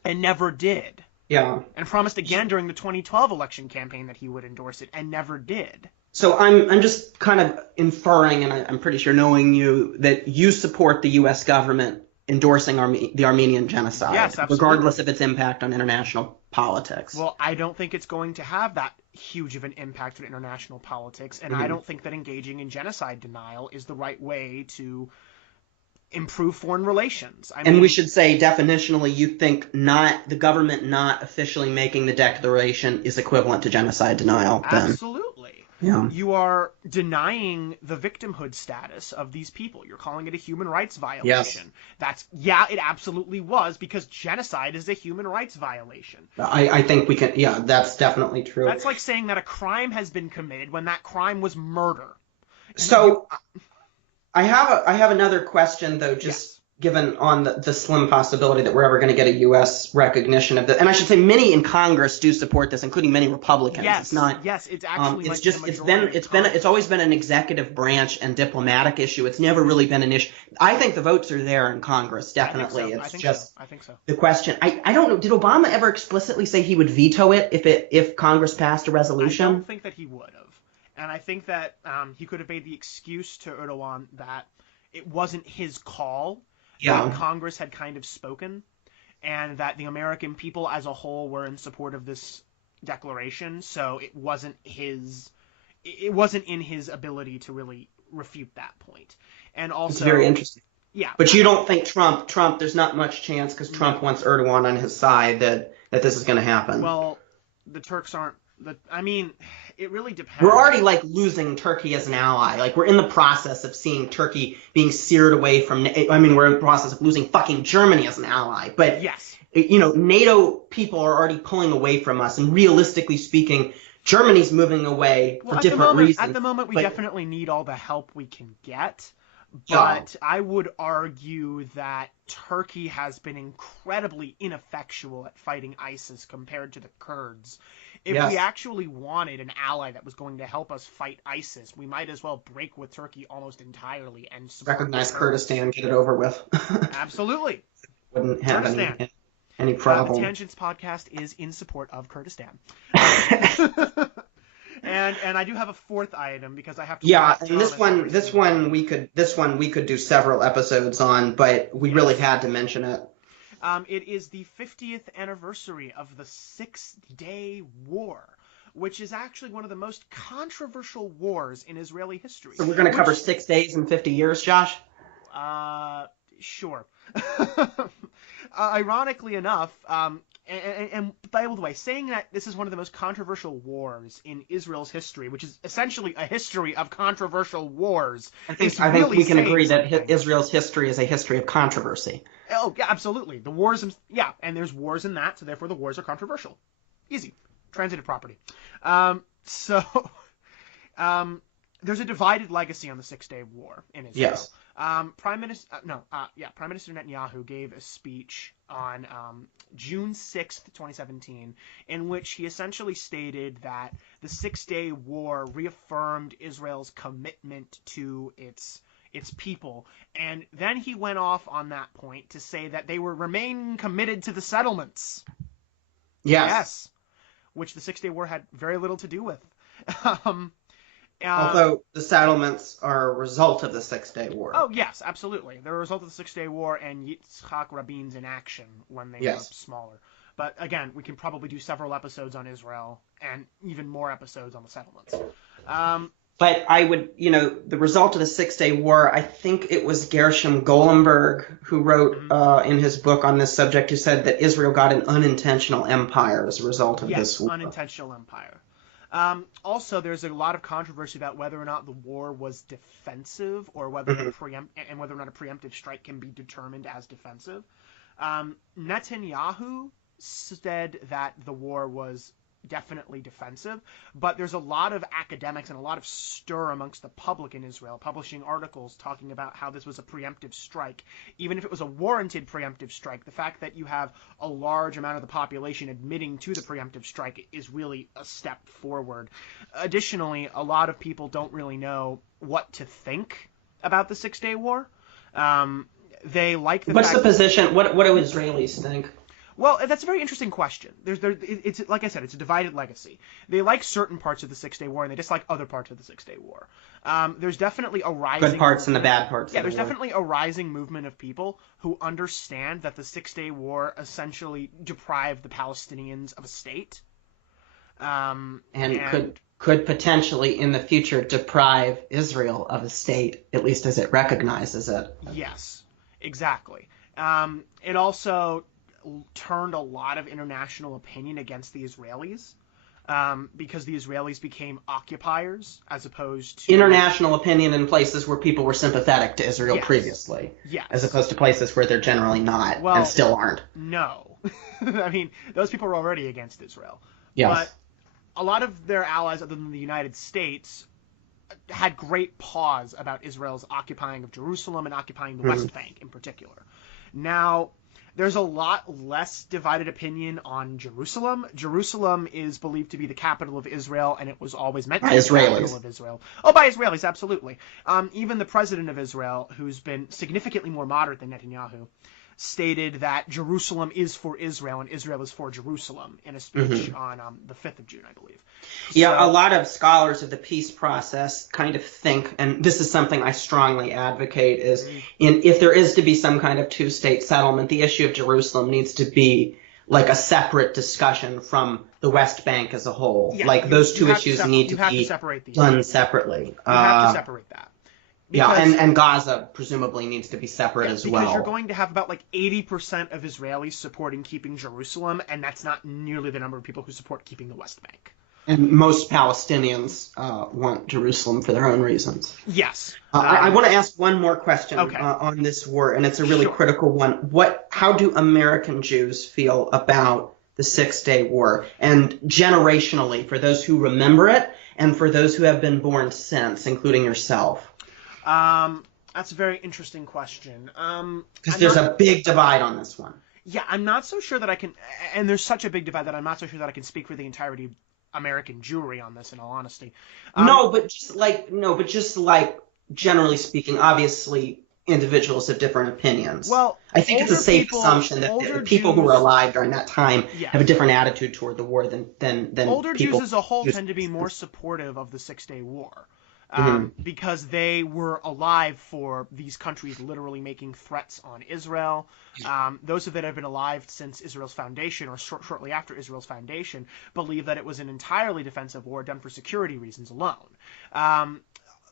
And never did. Yeah. And promised again during the 2012 election campaign that he would endorse it, and never did. So I'm just kind of inferring, and I'm pretty sure knowing you, that you support the U.S. government endorsing the Armenian genocide, yes, absolutely, regardless of its impact on international politics. Well, I don't think it's going to have that huge of an impact on international politics, and I don't think that engaging in genocide denial is the right way to improve foreign relations. And we should say, definitionally, you think the government not officially making the declaration is equivalent to genocide denial, then. Absolutely. Yeah. You are denying the victimhood status of these people. You're calling it a human rights violation. Yes. It absolutely was, because genocide is a human rights violation. I think we can, that's definitely true. That's like saying that a crime has been committed when that crime was murder. So I have another question, though, just given on the slim possibility that we're ever going to get a U.S. recognition of this. And I should say many in Congress do support this, including many Republicans. Yes, it's not. Yes, it's actually it's like just the it's majority of Congress. it's always been an executive branch and diplomatic issue. It's never really been an issue. I think the votes are there in Congress, definitely. I think so. The question. I don't know. Did Obama ever explicitly say he would veto it if Congress passed a resolution? I don't think that he would have, and I think that he could have made the excuse to Erdogan that it wasn't his call. Yeah. That Congress had kind of spoken, and that the American people as a whole were in support of this declaration, so it wasn't in his ability to really refute that point. And also, it's very interesting. Yeah. But you don't think Trump, there's not much chance because Trump wants Erdogan on his side that this is going to happen. Well, the Turks aren't. I mean, it really depends. We're already like losing Turkey as an ally. Like we're in the process of seeing Turkey being seared away from. I mean, we're in the process of losing fucking Germany as an ally. But yes, NATO people are already pulling away from us, and realistically speaking, Germany's moving away for different reasons. At the moment, we definitely need all the help we can get. But I would argue that Turkey has been incredibly ineffectual at fighting ISIS compared to the Kurds. If we actually wanted an ally that was going to help us fight ISIS, we might as well break with Turkey almost entirely and recognize Kurdistan, get it over with. Absolutely. Wouldn't have any problem. The Tangents podcast is in support of Kurdistan. And I do have a fourth item because I have to. Yeah, and this one we could do several episodes on, but we really had to mention it. It is the 50th anniversary of the Six-Day War, which is actually one of the most controversial wars in Israeli history. So we're going to cover 6 days in 50 years, Josh? Sure. Ironically enough, and by the way, saying that this is one of the most controversial wars in Israel's history, which is essentially a history of controversial wars. I think we can agree that Israel's history is a history of controversy. Oh, yeah, absolutely. The wars, and there's wars in that, so therefore the wars are controversial. Easy. Transitive property. There's a divided legacy on the Six-Day War in Israel. Yes. Prime Minister Netanyahu gave a speech on June 6th, 2017, in which he essentially stated that the Six-Day War reaffirmed Israel's commitment to its people, and then he went off on that point to say that they were remain committed to the settlements. Yes. Which the Six-Day War had very little to do with. Although the settlements are a result of the Six-Day War. Oh, yes, absolutely. They're a result of the Six-Day War and Yitzhak Rabin's inaction when they were smaller. But again, we can probably do several episodes on Israel and even more episodes on the settlements. But I would, the result of the Six-Day War, I think it was Gershom Golenberg who wrote in his book on this subject, who said that Israel got an unintentional empire as a result of this war. Yes, unintentional empire. Also, there's a lot of controversy about whether or not the war was defensive or whether whether or not a preemptive strike can be determined as defensive. Netanyahu said that the war was definitely defensive, but there's a lot of academics and a lot of stir amongst the public in Israel publishing articles talking about how this was a preemptive strike. Even if it was a warranted preemptive strike, the fact that you have a large amount of the population admitting to the preemptive strike is really a step forward. Additionally, a lot of people don't really know what to think about the Six-Day War. They like the What's the position? What do Israelis think? Well, that's a very interesting question. It's like I said, it's a divided legacy. They like certain parts of the Six-Day War, and they dislike other parts of the Six-Day War. There's definitely a rising... Good parts and the bad parts. Yeah, there's definitely a rising movement of people who understand that the Six-Day War essentially deprived the Palestinians of a state. And could potentially, in the future, deprive Israel of a state, at least as it recognizes it. Yes, exactly. It also turned a lot of international opinion against the Israelis because the Israelis became occupiers as opposed to... International opinion in places where people were sympathetic to Israel previously. Yes. As opposed to places where they're generally not and still aren't. No. I mean, those people are already against Israel. Yes. But a lot of their allies other than the United States had great pause about Israel's occupying of Jerusalem and occupying the West Bank in particular. Now, there's a lot less divided opinion on Jerusalem. Jerusalem is believed to be the capital of Israel, and it was always meant to be the capital of Israel. Oh, by Israelis, absolutely. Even the president of Israel, who's been significantly more moderate than Netanyahu, stated that Jerusalem is for Israel and Israel is for Jerusalem in a speech on the 5th of June, I believe. Yeah, a lot of scholars of the peace process kind of think, and this is something I strongly advocate, is if there is to be some kind of two-state settlement, the issue of Jerusalem needs to be like a separate discussion from the West Bank as a whole. Yeah, like those two issues need to be done separately. You have to separate that. Because, and Gaza presumably needs to be separate as well. Because you're going to have about like 80% of Israelis supporting keeping Jerusalem, and that's not nearly the number of people who support keeping the West Bank. And most Palestinians want Jerusalem for their own reasons. Yes. I want to ask one more question on this war, and it's a really critical one. How do American Jews feel about the Six-Day War? And generationally, for those who remember it, and for those who have been born since, including yourself? That's a very interesting question. Because there's a big divide on this one. Yeah, I'm not so sure that I can, and there's such a big divide that I'm not so sure that I can speak for the entirety of American Jewry on this, in all honesty. But just like generally speaking, obviously individuals have different opinions. Well, I think it's a safe assumption that the people who were alive during that time have a different attitude toward the war than older people. Jews as a whole tend to be more supportive of the Six-Day War. Because they were alive for these countries literally making threats on Israel. Those that have been alive since Israel's foundation or shortly after Israel's foundation believe that it was an entirely defensive war done for security reasons alone.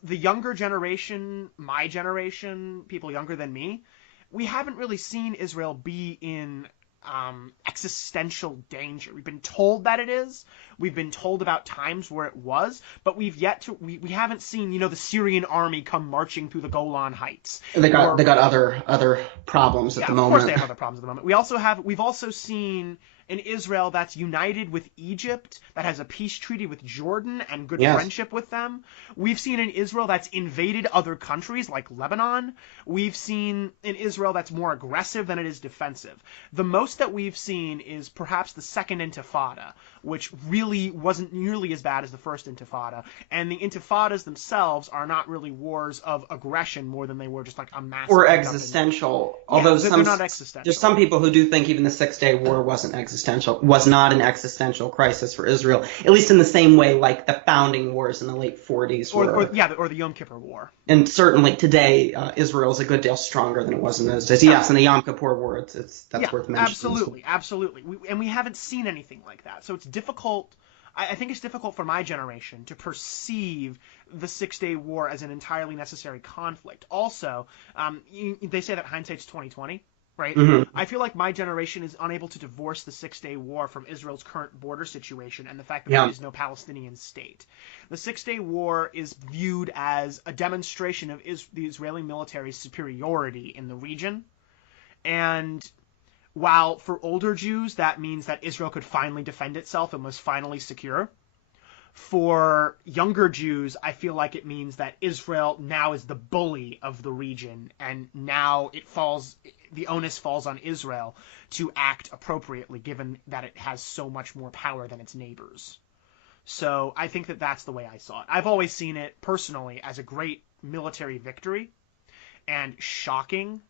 The younger generation, my generation, people younger than me, we haven't really seen Israel be in existential danger. We've been told that it is. We've been told about times where it was, but we haven't seen, the Syrian army come marching through the Golan Heights. They got other problems at the moment. Of course they have other problems at the moment. We've also seen an Israel that's united with Egypt, that has a peace treaty with Jordan and good friendship with them. We've seen an Israel that's invaded other countries like Lebanon. We've seen an Israel that's more aggressive than it is defensive. The most that we've seen is perhaps the Second Intifada, which really wasn't nearly as bad as the First Intifada. And the Intifadas themselves are not really wars of aggression more than they were just like a massive... Or existential. Although they're not existential. There's some people who do think even the Six-Day War was not an existential crisis for Israel, at least in the same way like the founding wars in the late 40s were. Or the Yom Kippur War. And certainly today, Israel is a good deal stronger than it was in those days. Yes, in the Yom Kippur War, that's worth mentioning. Absolutely. And we haven't seen anything like that. So it's difficult. I think it's difficult for my generation to perceive the Six-Day War as an entirely necessary conflict. Also, they say that hindsight's 20/20. Right? I feel like my generation is unable to divorce the Six-Day War from Israel's current border situation and the fact that there is no Palestinian state. The Six-Day War is viewed as a demonstration of the Israeli military's superiority in the region. And while for older Jews that means that Israel could finally defend itself and was finally secure, for younger Jews, I feel like it means that Israel now is the bully of the region, and now the onus falls on Israel to act appropriately, given that it has so much more power than its neighbors. So I think that that's the way I saw it. I've always seen it personally as a great military victory and shocking.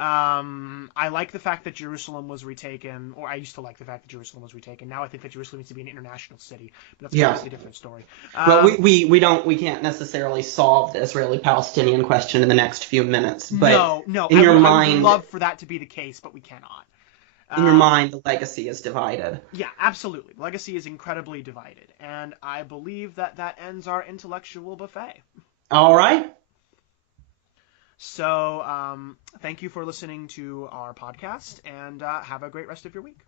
I like the fact that Jerusalem was retaken, or I used to like the fact that Jerusalem was retaken. Now I think that Jerusalem needs to be an international city, but that's a completely different story. Well, we can't necessarily solve the Israeli-Palestinian question in the next few minutes. But no. In your mind, I would love for that to be the case, but we cannot. In your mind, the legacy is divided. Yeah, absolutely. Legacy is incredibly divided, and I believe that ends our intellectual buffet. All right. So, thank you for listening to our podcast, and have a great rest of your week.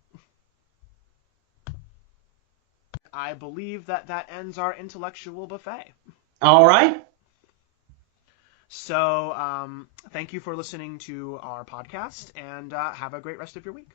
I believe that ends our intellectual buffet. All right. So, thank you for listening to our podcast, and have a great rest of your week.